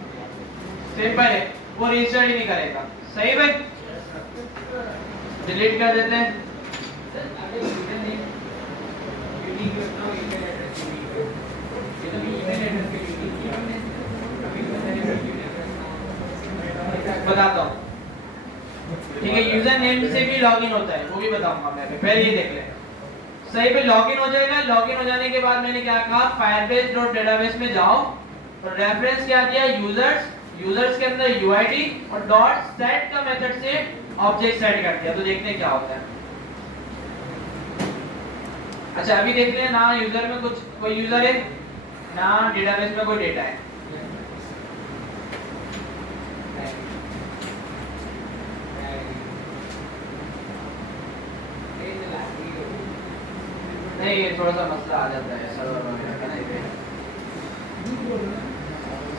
Simple है, वो रजिस्टर ही नहीं करेगा। सही भाई, डिलीट कर देते हैं। बताता हूँ, ठीक है। यूजर नेम से भी लॉगिन होता है, वो भी बताऊंगा मैं। पहले ये देख ले, सही पे लॉगिन हो जाएगा। लॉगिन हो जाने के बाद मैंने क्या कहा, firebase.database में जाओ और रेफरेंस क्या दिया, यूजर्स, यूजर्स के अंदर यूआईडी और डॉट सेट का मेथड से ऑब्जेक्ट सेट कर दिया। तो देखते हैं क्या होता है। अच्छा अभी देखते हैं ना यूजर में कुछ कोई यूजर है ना डेटाबेस में कोई डेटा है। नहीं ये थोड़ा सा मसला आ जाता है सर्वर वगैरह का। नहीं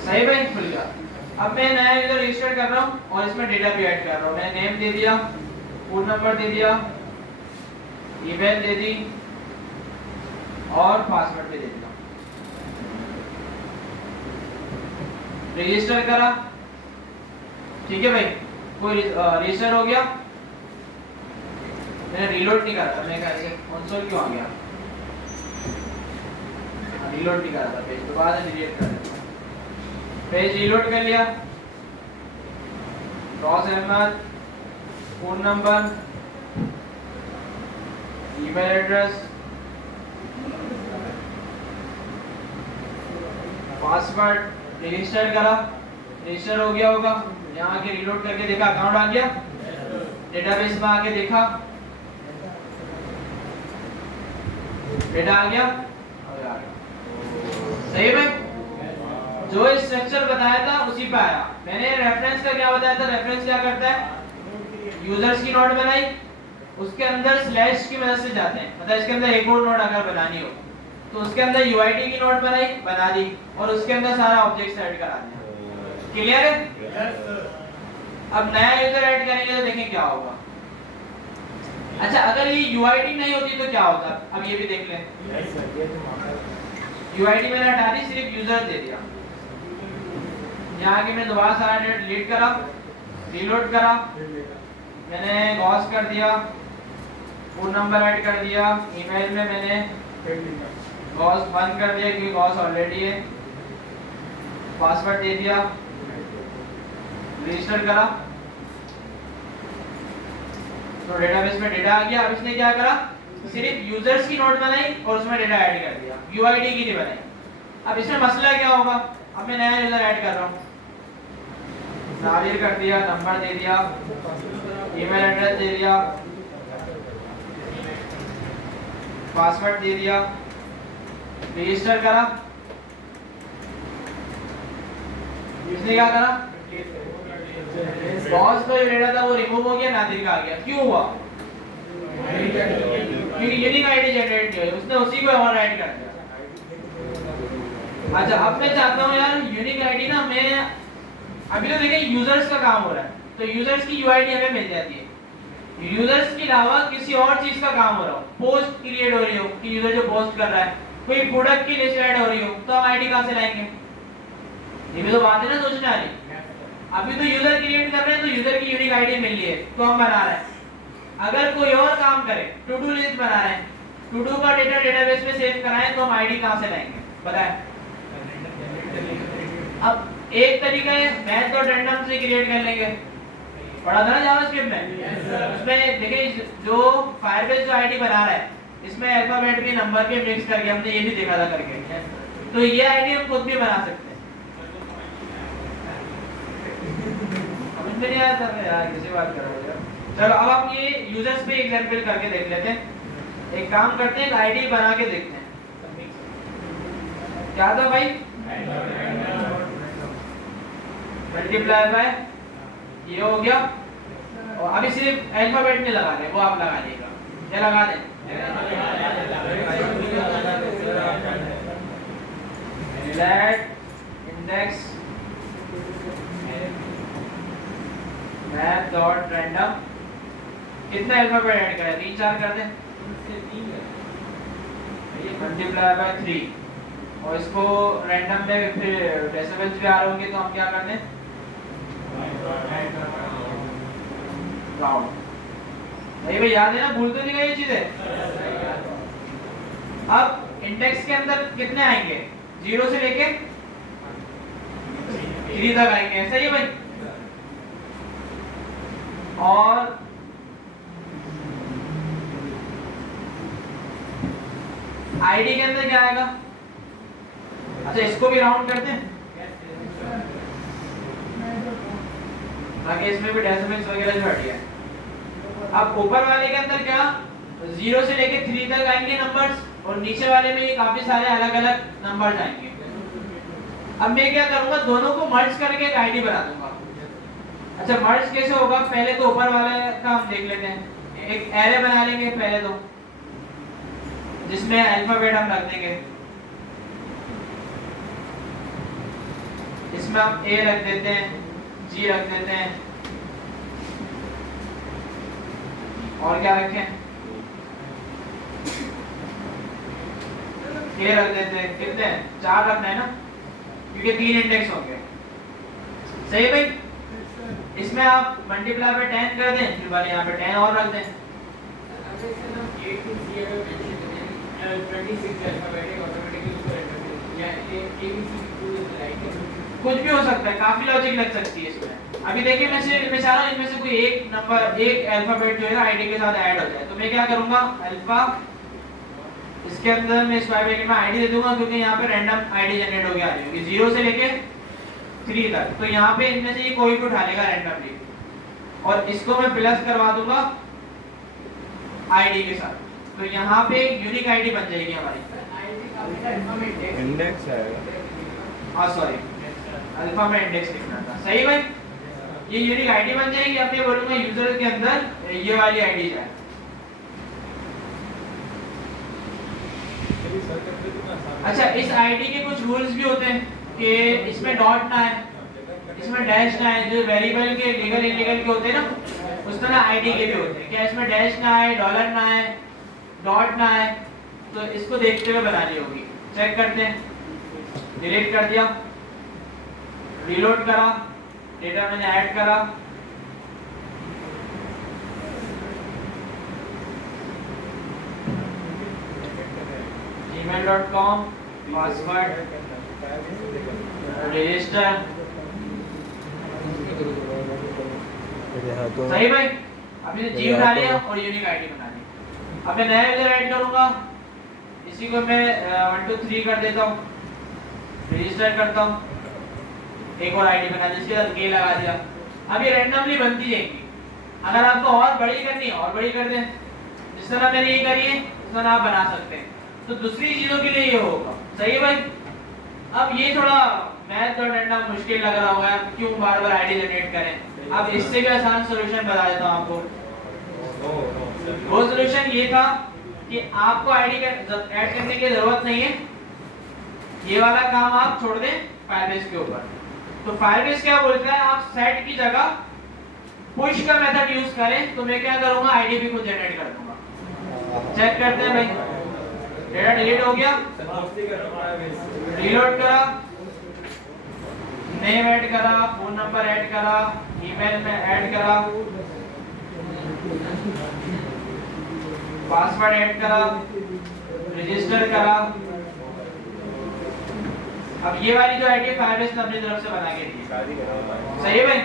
सही भाई खुल गया। अब मैं नया यूजर रजिस्टर कर रहा हूँ और इसमें डेटा भी ऐड कर रहा हूँ। मैंने नेम दे दिया, फोन नंबर दे दिया, ईमेल दे दी और पासवर्ड भी दे दिया। रजिस्टर करा, ठीक है भाई, कोई रजिस्टर हो गया। मैंने रीलोड नहीं करा था, मैं कैसे कंसोल क्यों आ गया, रीलोड नहीं करा था पेज, तो बाद में डिलीट कर देता हूं। पेज रीलोड कर लिया, Ross Ahmed, phone number, email address, password, register करा, रजिस्टर हो गया होगा। यहाँ आके रीलोड करके देखा अकाउंट आ गया, डेटाबेस में आके देखा डेटा आ गया, सही है भाई। जो स्ट्रक्चर बताया था उसी पे आया। मैंने रेफरेंस का क्या बताया था, रेफरेंस क्या करता है, यूजर्स की नोट बनाई, उसके अंदर स्लैश की मदद से जाते हैं, मतलब इसके अंदर एक और नोट अगर बनानी हो तो उसके अंदर यूआईडी की नोट बनाई, बना दी और उसके अंदर सारा ऑब्जेक्ट ऐड करा दिया। क्लियर है? अब नया यूजर ऐड करेंगे तो देखें क्या होगा। अच्छा अगर ये यूआईडी नहीं होती तो क्या होता, अब ये भी देख लें। यूआईडी मैंने हटा दी, सिर्फ यूजर दे दिया। यहाँ आके मैं दोबारा सारा डेटा डिलीट करा, रीलोड करा, मैंने गॉस कर दिया, फोन नंबर ऐड कर दिया, ईमेल में मैंने गॉस बंद कर दिया क्योंकि गॉस ऑलरेडी है, पासवर्ड दे दिया, रजिस्टर करा तो डेटाबेस में डेटा आ गया। अब इसने क्या करा, सिर्फ यूजर्स की नोट बनाई और उसमें डेटा ऐड कर दिया, यूआईडी की नहीं बनाई। अब इसमें मसला क्या होगा, अब मैं नया यूजर ऐड कर रहा हूँ, नादिर कर दिया, नंबर दे दिया, ईमेल एड्रेस दे दिया, पासवर्ड दे दिया, रजिस्टर करा। इसने क्या करा, बॉस का जो डेटा था वो रिमूव हो गया, नादिर का आ गया। क्यों हुआ, क्योंकि यूनिक आईडी जनरेट नहीं हुई, उसने उसी को ओवरराइड कर दिया। अच्छा अब मैं चाहता हूँ यार यूनिक आईडी ना, मैं अभी तो देखिए यूजर्स का काम हो रहा है तो यूजर्स की यूआईडी हमें मिल जाती है। यूजर्स के अलावा किसी और चीज का काम हो रहा हो, पोस्ट क्रिएट हो रही हो कि यूजर जो पोस्ट कर रहा है, कोई प्रोडक्ट की लिस्ट ऐड हो रही हो, तो हम आईडी कहां से लाएंगे, ये भी तो बात है ना सोचने वाली। अभी तो यूजर क्रिएट कर रहे हैं तो यूजर की यूनिक आईडी मिल रही है तो हम बना रहे हैं। अगर कोई और काम करे, टू डू लिस्ट बना रहे हैं, टू डू का डेटा डेटाबेस में सेव कराएं तो हम आईडी कहां से लाएंगे बताएं। अब एक तरीका है मैथ और रैंडम से क्रिएट कर लेंगे, पढ़ा था ना जावास्क्रिप्ट में। उसमें देखिए जो फायरबेस जो आईडी बना रहा है इसमें अल्फाबेट भी नंबर भी मिक्स करके, हमने ये भी देखा था करके, तो ये आईडी हम खुद भी बना सकते हैं। समझ में नहीं आया था यार, किसी बात कर रहा हूं। चलो अब हम ये यूजर्स पे एग्जांपल करके देख लेते हैं। एक काम करते हैं, एक आईडी बना के देखते हैं। क्या था भाई, मल्टीप्लाई बाय, ये हो गया। और अभी सिर्फ अल्फाबेट में लगा दें, वो आप लगा देगा, क्या लगा दें, let index math dot random, कितना अल्फाबेट ऐड करें, 3 4 कर दें, मल्टीप्लाई बाय 3 और इसको रैंडम में फिर डेसिमल्स भी आ रहे होंगे तो हम क्या कर दें, राउंड। भाई भाई याद है ना, भूल तो नहीं गई ये चीजें। अब इंडेक्स के अंदर कितने आएंगे, 0 से लेके 3 तक आएंगे, ऐसा ही है भाई। और आईडी के अंदर क्या आएगा? अच्छा इसको भी राउंड करते हैं ताकि इसमें भी डेसिमल्स वगैरह जो हट गया। अब ऊपर वाले के अंदर क्या 0 से लेके 3 तक आएंगे नंबर्स और नीचे वाले में ये काफी सारे अलग अलग नंबर्स आएंगे। अब मैं क्या करूंगा दोनों को मर्ज करके एक आईडी बना दूंगा। अच्छा मर्ज कैसे होगा? पहले तो ऊपर वाले का हम देख लेते हैं। एक एरे बना लेंगे पहले तो जिसमें अल्फाबेट हम रख देंगे। इसमें हम ए रख देते हैं, जी रख देते हैं और क्या रखें? ए रख देते हैं। कितने? 4 रखना है ना क्योंकि 3 इंडेक्स होंगे। सही भाई? इसमें आप मल्टीप्लाई पे 10 कर दें फिर वाले यहाँ पे 10 और रख दें। कुछ भी हो सकता है, काफी लॉजिक लग सकती है इसमें। अभी देखिए मैं चाह रहा हूँ इनमें से कोई एक नंबर एक अल्फाबेट जो है आईडी के साथ ऐड हो जाए। तो मैं क्या करूंगा अल्फा इसके अंदर मैं स्क्वायर ब्रैकेट में आईडी दे दूंगा क्योंकि यहाँ पे रैंडम आईडी जनरेट हो गया आ रही होगी 0 से लेके 3 तक। तो यहाँ पे इनमें से ये कोई भी उठा लेगा रैंडमली और इसको मैं प्लस करवा दूंगा आईडी के साथ। तो यहाँ पे यूनिक आईडी बन जाएगी हमारी। इंडेक्स आएगा। हाँ सॉरी अल्फा में इंडेक्स लिखना था। सही भाई? ये यूनिक आईडी बन जाएगी। अब मैं बोलूंगा यूजर के अंदर ये वाली आईडी जाए। अच्छा इस आईडी के कुछ रूल्स भी होते हैं कि इसमें डॉट ना है, इसमें डैश ना है। जो वेरिएबल के लीगल इलीगल के होते हैं ना उस तरह आईडी के भी होते हैं। क्या इसमें डैश ना है, डॉलर ना है, डॉट ना है? तो इसको देखते हुए बनानी होगी। चेक करते हैं। डिलीट कर दिया, रीलोड करा, डेटा मैंने ऐड करा, gmail.com पासवर्ड रजिस्टर। सही भाई? अभी जी उठा लिया और यूनिक आईडी बना ली। अब मैं नया यूजर ऐड करूंगा। इसी को मैं 1 2 3 कर देता हूँ, रजिस्टर करता हूँ, एक और आईडी बना दी, इसके साथ के लगा दिया। अब ये रैंडमली बनती जाएगी। अगर आपको और बड़ी करनी है और बड़ी कर दें, जिस तरह मैंने ये करी है उस तरह आप बना सकते हैं। तो दूसरी चीजों के लिए ये होगा। सही है भाई? अब ये थोड़ा मैथ और डंडा मुश्किल लग रहा होगा, क्यों बार बार आईडी जनरेट करें। अब इससे भी आसान सॉल्यूशन बता देता हूँ आपको। वो सॉल्यूशन ये था कि आपको आईडी ऐड करने की जरूरत नहीं है। ये वाला काम आप छोड़ दें फायरबेस के ऊपर। तो फायरबेस क्या बोलता है, आप सेट की जगह पुश का मेथड यूज करें। तो मैं क्या करूंगा आईडी भी खुद जनरेट कर दूंगा। चेक करते हैं भाई। डेटा डिलीट हो गया, रीलोड करा, नेम ऐड करा, फोन नंबर ऐड करा, ईमेल में ऐड करा, पासवर्ड ऐड करा, रजिस्टर करा। अब ये वाली जो आईडी फायरबेस ने अपनी तरफ से बना के दी। सही है भाई?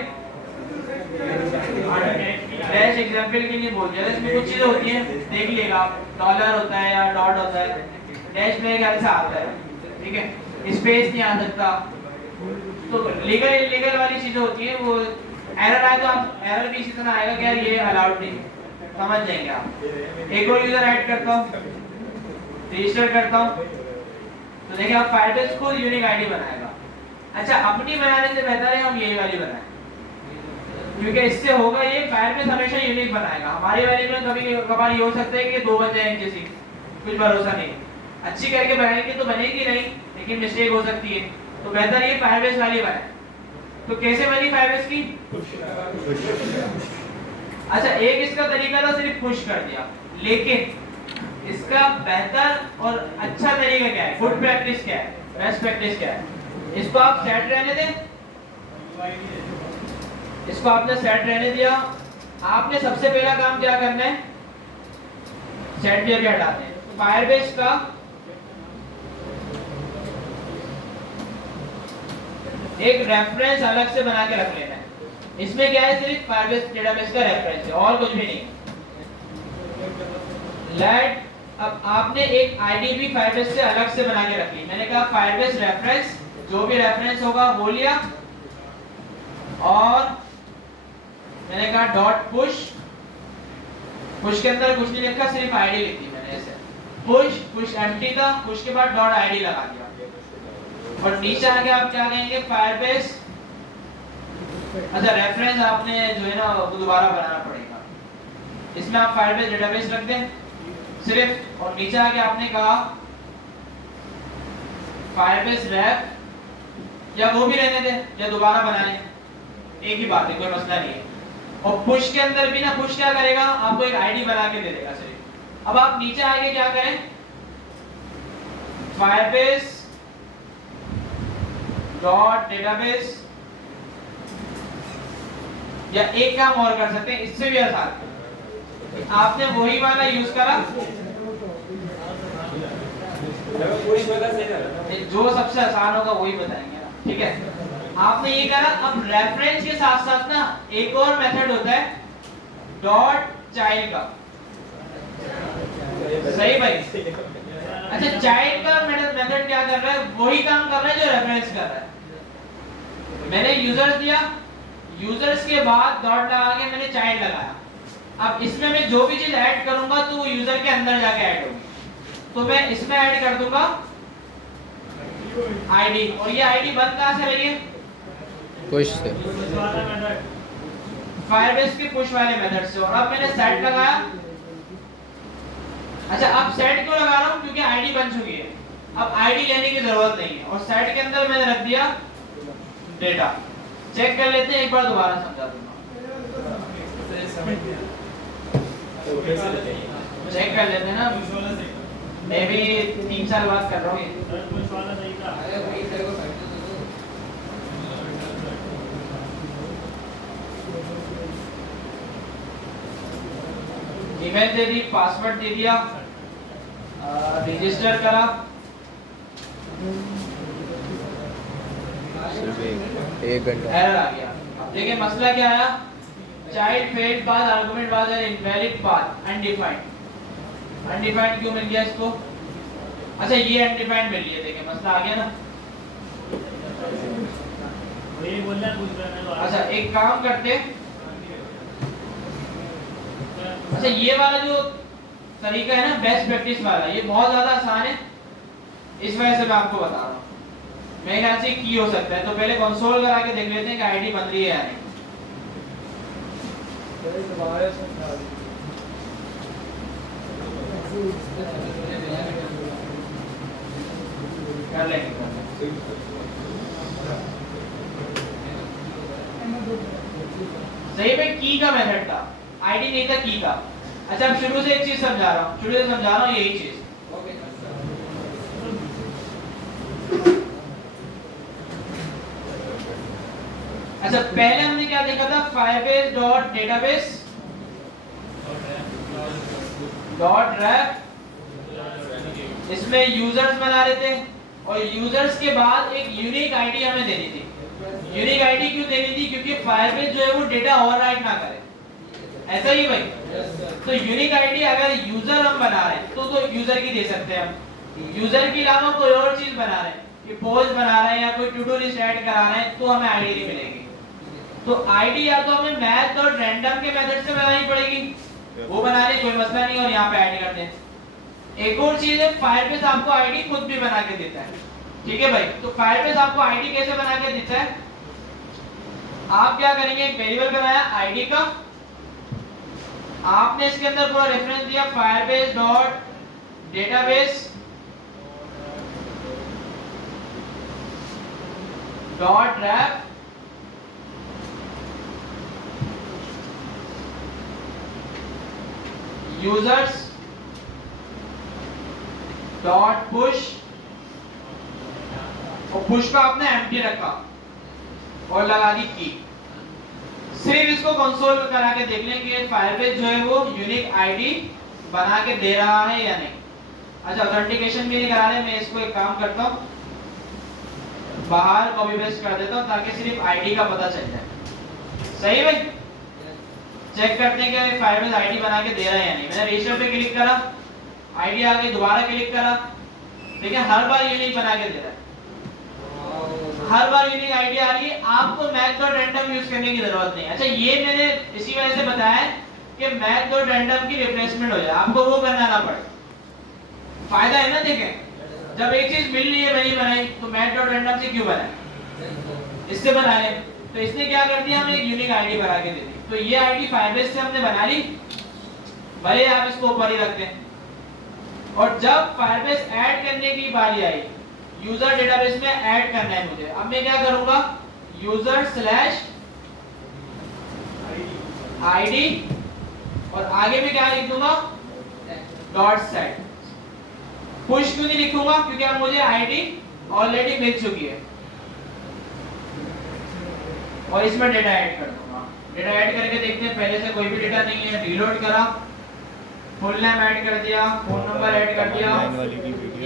डैश एग्जांपल के लिए बोल दिया। इसमें कुछ चीजें होती हैं देख लीजिएगा आप, डॉलर होता है या डॉट होता है, डैश मेरे ख्याल से आता है, ठीक है, स्पेस नहीं आ सकता। तो लीगल इलीगल वाली चीजें होती हैं, वो एरर आए तो आप एरर भी इसी तरह आएगा कि यार ये अलाउड नहीं, समझ जाएंगे आप। एक और यूजर ऐड करता हूँ, रजिस्टर करता हूँ, तो देखिए आप फायरबेस को यूनिक आईडी बनाएगा। अच्छा अपनी बनाने से बेहतर है हम यही वाली बनाएं, क्योंकि इससे होगा ये फायरबेस हमेशा यूनिक बनाएगा। हमारी वाली में कभी कभार ये हो सकता है कि 2 बन जाए जैसी, कुछ भरोसा नहीं। अच्छी करके बनाएंगे तो बनेगी नहीं, लेकिन मिस्टेक हो सकती है। तो बेहतर ये फायरबेस वाली बनाए। तो कैसे बनी फायरबेस की? अच्छा एक इसका तरीका था सिर्फ पुश कर दिया, लेकिन इसका बेहतर और अच्छा तरीका क्या है, गुड प्रैक्टिस क्या है, बेस्ट प्रैक्टिस क्या है? इसको आप सेट रहने दें, इसको आपने सेट रहने दिया। आपने सबसे पहला काम क्या करना है, सेट क्लियर के हटाते हैं। फायरबेस का एक रेफरेंस अलग से बना के रख लेना है। इसमें क्या है, सिर्फ फायरबेस डेटाबेस का रेफरेंस है और कुछ भी नहीं। लेट अब आपने एक आईडी भी फायरबेस से अलग से बना के रखी। मैंने कहा फायरबेस रेफरेंस, जो भी रेफरेंस होगा वो लिया, और मैंने कहा डॉट पुश। पुश के अंदर कुछ नहीं लिखा, सिर्फ आईडी लिख दी मैंने ऐसे। पुश एम्प्टी था, पुश के बाद डॉट आईडी लगा दिया। और नीचे आके आप क्या कहेंगे, फायरबेस, अच्छा रेफरेंस आपने जो है ना वो दोबारा बनाना पड़ेगा। इसमें आप फायरबेस डेटाबेस रख दें सिर्फ, और नीचे आके आपने कहा फायरबेस रेफ, या वो भी रहने दें या दोबारा बनाएं, एक ही बात है, कोई मसला नहीं है। और पुश के अंदर भी ना, पुश क्या करेगा, आपको एक आईडी बना के दे देगा सिर्फ। अब आप नीचे आके क्या करें, फायरबेस डॉट डेटाबेस, या एक काम और कर सकते हैं, इससे भी आसान, आपने वही वाला यूज करा पूरी जगह से ना, जो सबसे आसान होगा वही बताएंगे ना, ठीक है। आपने ये करा, अब रेफरेंस के साथ साथ ना एक और मेथड होता है डॉट चाइल्ड का, सही भाई। अच्छा चाइल्ड का मेथड क्या कर रहा है, वही काम कर रहा है जो रेफरेंस कर रहा है। मैंने यूजर्स दिया, यूजर्स के बाद डॉट लगा के मैंने चाइल्ड लगाया। अब इसमें मैं जो भी चीज ऐड करूंगा तो वो यूजर के अंदर जाके ऐड होगी, तो मैं इसमें ऐड कर दूंगा आईडी, और ये आईडी बंद कहां से रही है, पुश से, फायरबेस के पुश वाले मेथड से। और अब मैंने सेट लगाया। अच्छा अब सेट क्यों लगा रहा हूं, क्योंकि आईडी बन चुकी है, अब आईडी लेने की जरूरत नहीं है। और सेट के अंदर मैंने रख दिया डेटा। चेक कर लेते हैं, एक बार दोबारा समझा दूंगा, चेक कर लेते हैं ना, मैं भी 3 साल बाद कर रहा हूँ। ईमेल दे दी, पासवर्ड दे दिया, रजिस्टर करा, सिर्फ एक घंटा। एरर आ गया। अब देखिए मसला क्या आया, child failed path argument was an invalid path undefined. Undefined क्यों मिल गया इसको, अच्छा ये अनडिफाइंड मिल गया, देखिए मसला आ गया ना। अच्छा एक काम करते, अच्छा ये वाला जो तरीका है ना बेस्ट प्रैक्टिस वाला, ये बहुत ज्यादा आसान है, इस वजह से मैं आपको बता रहा हूँ। मेरे ख्याल से की हो सकता है, तो पहले कंसोल करा के देख लेते हैं कि आईडी बन रही है या नहीं। कर लेंगे सही में की का मेथड था, आईडी नहीं था की का। अच्छा अब शुरू से एक चीज समझा रहा हूँ, शुरू से समझा रहा हूँ यही चीज। अच्छा पहले हमने क्या देखा था, फायरबेस डॉट डेटाबेस डॉट रेफ, इसमें यूजर्स बना रहे थे, और यूजर्स के बाद एक यूनिक आईडी हमें देनी थी। यूनिक आईडी क्यों देनी थी, क्योंकि फायरबेस जो है वो डेटा ओवरराइट ना करे, ऐसा ही भाई। तो यूनिक आईडी अगर यूजर हम बना रहे हैं तो यूजर की दे सकते हैं हम। यूजर के अलावा कोई और चीज बना रहे हैं, कि पोस्ट बना रहे हैं या कोई टू डू लिस्ट ऐड करा रहे हैं, तो हमें आईडी नहीं मिलेगी। तो आईडी या तो हमें मैथ और रैंडम के मेथड से बनानी पड़ेगी, वो बना ले कोई मसला नहीं, और यहाँ पे ऐड करते हैं। एक और चीज है, फायरबेस आपको आईडी खुद भी बना के देता है, ठीक है भाई। तो फायरबेस आपको आईडी कैसे बना के देता है, आप क्या करेंगे, एक वेरिएबल बनाया आईडी का, आपने इसके अंदर पूरा रेफरेंस दिया फायरबेस डॉट डेटाबेस डॉट रेफ, यूजर्स डॉट पुश, और पुश का आपने एम्प्टी रखा और लगा दी की। सिर्फ इसको कंसोल करा के देख लें कि फायरबेस जो है वो यूनिक आईडी बना के दे रहा है या नहीं। अच्छा ऑथेंटिकेशन भी नहीं करा रहे, मैं इसको एक काम करता हूँ, बाहर कॉपी पेस्ट कर देता हूँ ताकि सिर्फ आईडी का पता चल जाए। सही भाई, चेक करते हैं कि फायरबेस आईडी बना के दे रहा है या नहीं। मैंने रजिस्टर पे क्लिक करा, आईडी आ गई, दोबारा क्लिक करा, देखिए हर बार यूनिक बना के दे रहा है, हर बार यूनिक आईडी आ रही है, आपको math.random यूज करने की जरूरत नहीं। अच्छा ये मैंने इसी वजह से बताया है कि math.random की रिप्लेसमेंट हो जाए, आपको वो करना ना पड़े, फायदा है ना। देखें जब एक चीज मिल रही है बनी बनाई तो math.random से क्यों बनाए, इससे बना ले। तो इसने क्या कर दिया, हमें एक यूनिक आईडी बना के दे दी। तो ये आईडी फाइबेस से हमने बना ली, भले आप इसको ऊपर ही रख दें। और जब फाइबेस ऐड करने की बारी आई, यूजर डेटाबेस में ऐड करना है मुझे, अब मैं क्या करूंगा, यूजर स्लैश आईडी और आगे में क्या लिख दूंगा, डॉट सेट। पुश क्यों नहीं लिखूंगा, क्योंकि अब मुझे आईडी ऑलरेडी मिल चुकी है। और इसमें डेटा ऐड कर दूंगा, डेटा ऐड करके देखते हैं, पहले से कोई भी डेटा नहीं है, रीलोड करा, फुल नेम ऐड कर दिया, फोन नंबर ऐड कर दिया,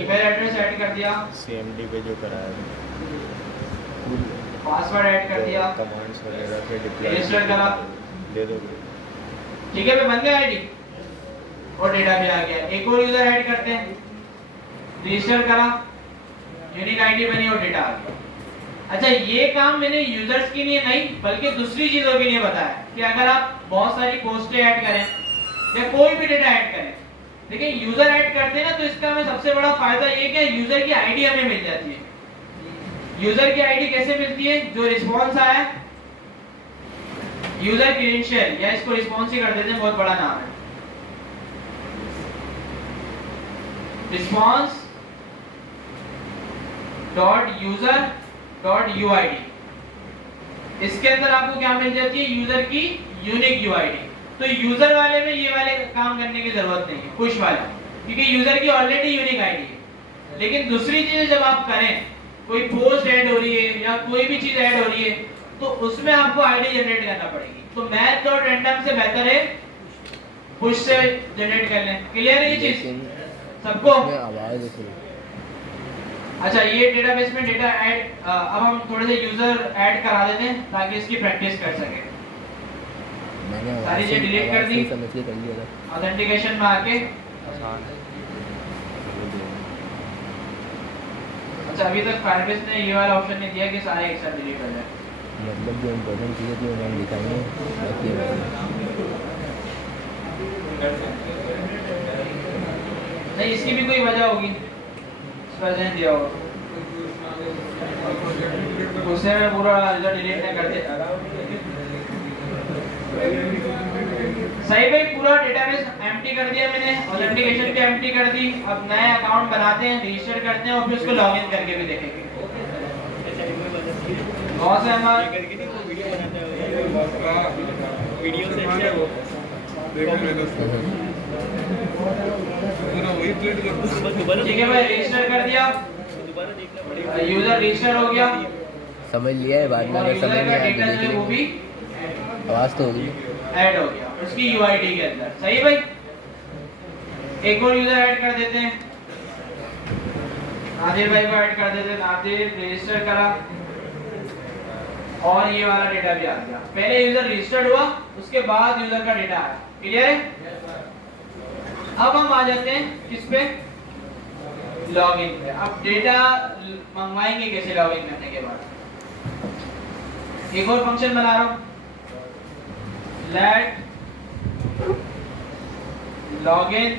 ईमेल एड्रेस ऐड कर दिया, CMD पे जो कराया पासवर्ड ऐड कर दिया, कमांड्स वगैरह पे डिप्लॉय रजिस्टर करा, दे दोगे। ठीक है, बन गया आईडी और डेटा भी आ गया। एक और यूजर ऐड करते हैं, रजिस्टर करा, यूनिक आईडी बनी और डेटा आ गया। अच्छा ये काम मैंने यूजर्स के लिए नहीं बल्कि दूसरी चीजों के लिए बताया कि अगर आप बहुत सारी पोस्टें ऐड करें या कोई भी डेटा ऐड करें, देखिए यूजर ऐड करते हैं ना, तो इसका हमें सबसे बड़ा फायदा ये कि यूजर की आईडी हमें मिल जाती है। यूजर की आईडी कैसे मिलती है, जो रिस्पांस आया, यूजर क्रेडेंशियल, या इसको रिस्पांस ही कर देते हैं, बहुत बड़ा नाम है, response dot user dot UID. इसके अंदर आपको क्या मिल जाती है, यूजर की यूनिक यूआईडी। तो यूजर वाले में ये वाले काम करने की जरूरत नहीं है, पुश वाला, क्योंकि यूजर की ऑलरेडी यूनिक आईडी है। लेकिन दूसरी चीज जब आप करें, कोई पोस्ट ऐड हो रही है या कोई भी चीज ऐड हो रही है, तो उसमें आपको आईडी जनरेट करना पड़ेगी। तो math.random से बेहतर है पुश से जनरेट कर लें। क्लियर है ये चीज सबको? आवाज अच्छा ये डेटाबेस में डेटा ऐड, अब हम थोड़े से यूजर ऐड करा देते हैं ताकि इसकी प्रैक्टिस कर सकें। सारी चीज डिलीट कर दी, समझ के कर लिया था। ऑथेंटिकेशन में आके, अच्छा अभी तक फायरबेस ने ये वाला ऑप्शन नहीं दिया कि सारे एक साथ डिलीट हो जाए। मतलब जो इम्पोर्टेंट चीज़ें थी उन्हें दिखाएंगे, बाकी नहीं इसकी भी कोई वजह होगी, प्रेजेंट दिया होगा, उससे मैं पूरा रिजल्ट डिलीट नहीं करते। सही भाई, पूरा डेटाबेस एम्प्टी कर दिया मैंने, ऑथेंटिकेशन भी एम्प्टी कर दी। अब नया अकाउंट बनाते हैं, रजिस्टर करते हैं और फिर उसको लॉगिन करके भी देखेंगे। बहुत से हमारे वीडियो से अच्छा है वो, देखो मेरे पूरा वही प्लेट कर दो। ठीक है भाई, रजिस्टर कर दिया, दोबारा देखना पड़ेगा। यूजर रजिस्टर हो गया, समझ लिया है, बाद में और अगर समझ यूजर नहीं का आया डेटा तो जो देख है वो लेंगे। भी आवाज़ तो होगी। ऐड हो गया उसकी यूआईडी के अंदर। सही भाई, एक और यूजर ऐड कर देते हैं, नादिर भाई को ऐड कर देते हैं। नादिर रजिस्टर करा और ये वाला डेटा भी आ गया। पहले यूजर रजिस्टर्ड हुआ, उसके बाद यूजर का डेटा आया। क्लियर है? अब हम आ जाते हैं किस पे, लॉगिन पे। अब डेटा मंगवाएंगे कैसे लॉगिन करने के बाद, एक और फंक्शन बना रहा हूं, लेट लॉगिन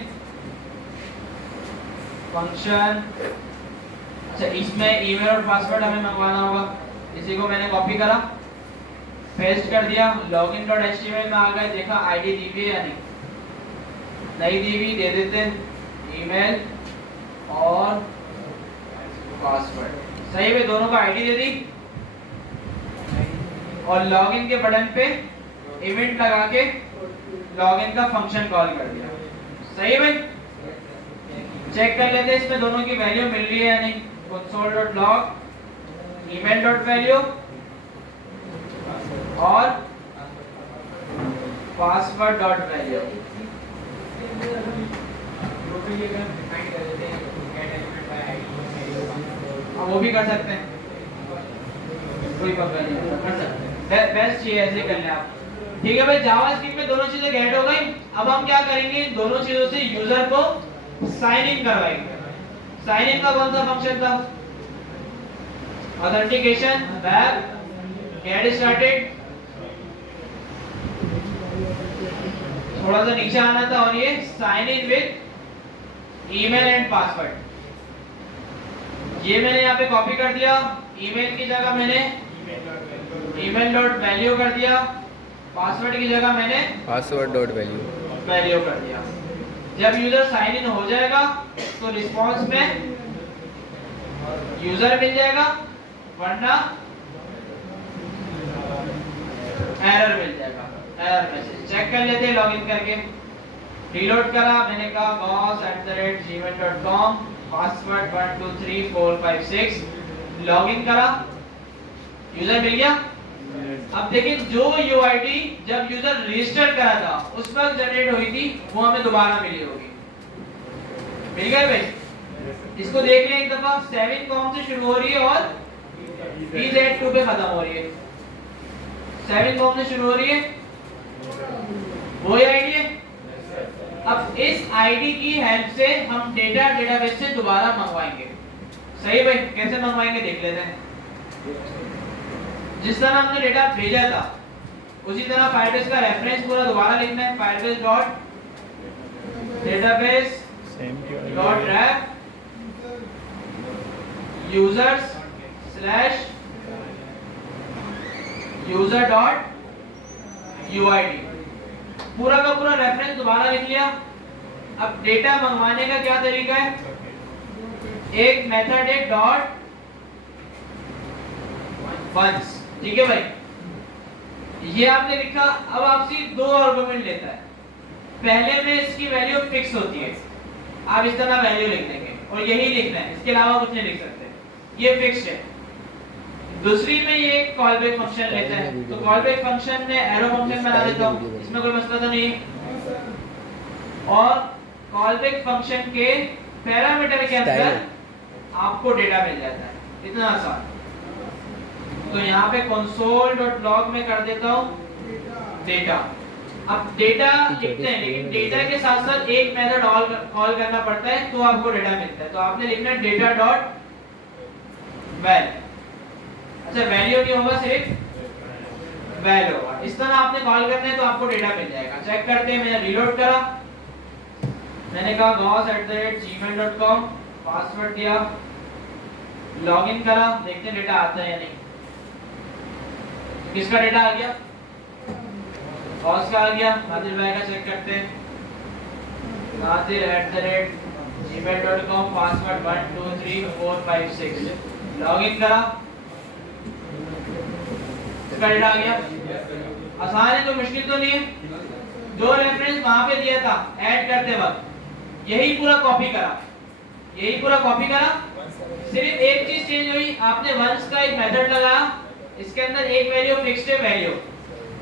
फंक्शन। अच्छा इसमें ईमेल और पासवर्ड हमें मंगवाना होगा, इसी को मैंने कॉपी करा, पेस्ट कर दिया, login.html में आ गए, देखा आईडी दी हुई है या नहीं दी हुई, दे देते हैं ईमेल और पासवर्ड। सही है, दोनों का आईडी दे दी और लॉगिन के बटन पे इवेंट लगा के लॉगिन का फंक्शन कॉल कर दिया। सही है भाई, चेक कर लेते हैं इसमें दोनों की वैल्यू मिल रही है या नहीं। console.log email.value और password.value। वो भी कर सकते हैं, कोई पकड़ नहीं है, कर सकते हैं। बेस्ट ये ऐसे कर लें आप। ठीक है भाई, जावास्क्रिप्ट में दोनों चीजें गेट हो गई। अब हम क्या करेंगे, दोनों चीजों से यूजर को साइन इन करवाएंगे। साइन इन का कौन सा फंक्शन था? ऑथेंटिकेशन वेब गेट स्टार्टेड, थोड़ा सा नीचे आना था और ये sign in with email and password. ये मैंने यहाँ पे कॉपी कर दिया, ईमेल की जगह मैंने ईमेल डॉट वैल्यू कर दिया, पासवर्ड की जगह मैंने पासवर्ड डॉट वैल्यू वैल्यू कर दिया। जब यूजर साइन इन हो जाएगा तो रिस्पांस में यूजर मिल जाएगा, वरना एरर मिल जाएगा, एरर मैसेज। चेक कर लेते हैं लॉगिन करके। रीलोड करा, मैंने कहा boss@gmail.com, पासवर्ड 123456, लॉगिन करा, यूजर मिल गया। अब देखिए जो यूआईडी जब यूजर रजिस्टर करा था उस वक्त जनरेट हुई थी वो हमें दोबारा मिली होगी। मिल गया भाई? इसको देख लें एक दफा। 7 कॉम से शुरू हो रही है और BZ2 पे खत्म हो रही है। 7 कॉम से शुरू हो रही है, वही आईडी है। अब इस आईडी की हेल्प से हम डेटा डेटाबेस से दोबारा मंगवाएंगे। सही भाई? कैसे मंगवाएंगे देख लेते हैं। जिस तरह हमने डेटा भेजा था उसी तरह फायरबेस का रेफरेंस पूरा दोबारा लिखना है। Firebase dot database dot ref users slash user dot UID, पूरा का पूरा रेफरेंस दोबारा लिख लिया। अब डेटा मंगवाने का क्या तरीका है? एक मेथड है डॉट वंस, ठीक है भाई? ये आपने लिखा। अब आपसे 2 आर्गुमेंट लेता है। पहले में इसकी वैल्यू फिक्स होती है, आप इस तरह वैल्यू लिख देंगे और यही लिखना है, इसके अलावा कुछ नहीं लिख सकते, ये फिक्स्ड है। दूसरी में ये कॉल बैक फंक्शन लेता है, तो कॉल बैक फंक्शन में एरो फंक्शन बना देता हूं, इसमें कोई मसला तो नहीं है। और कॉल बैक फंक्शन के पैरामीटर के अंदर आपको डेटा मिल जाता है, इतना आसान। तो यहाँ पे console.log में कर देता हूँ डेटा। अब डेटा लिखते हैं, लेकिन डेटा के साथ साथ एक मेथड कॉल करना पड़ता है तो आपको डेटा मिलता है। तो आपने लिखना है डेटा डॉट वैल। अच्छा, वैल्यू नहीं होगा, सिर्फ वैल होगा। इस तरह आपने कॉल करना है तो आपको डेटा मिल जाएगा। चेक करते हैं। मैंने रीलोड करा, मैंने कहा boss@gmail.com, पासवर्ड दिया, लॉगिन करा, देखते हैं डेटा आता है या नहीं। किसका डेटा आ गया? बॉस का आ गया। नादिर भाई का चेक करते हैं। nadir@gmail.com, पासवर्ड 123456, लॉगिन करा, इसका डेटा आ गया। आसान है, तो मुश्किल तो नहीं है। जो रेफरेंस वहां पे दिया था ऐड करते वक्त यही पूरा कॉपी करा, यही पूरा कॉपी करा। सिर्फ एक चीज चेंज हुई, आपने वंस का एक मेथड लगाया, इसके अंदर एक वैल्यू फिक्स्ड है वैल्यू,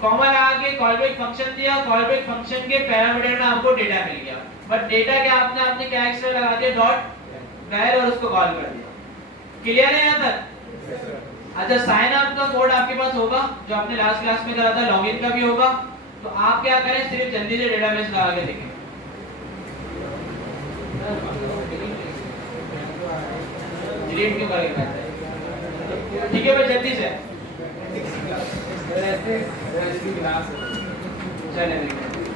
कॉमा लगा के कॉलबैक फंक्शन दिया। कॉलबैक फंक्शन के पैरामीटर में आपको डेटा मिल गया, बट डेटा के आपने क्या एक्स्ट्रा लगा दिया? डॉट वैल, और उसको कॉल कर दिया। क्लियर है यहां तक? अच्छा, साइन अप का कोड आपके पास होगा जो आपने लास्ट क्लास में करा था, लॉगिन का भी होगा। तो आप क्या करें, सिर्फ जल्दी से डेटाबेस लगा के देखें। डिलीट क्यों करेंगे? ठीक है भाई, जल्दी से चलें।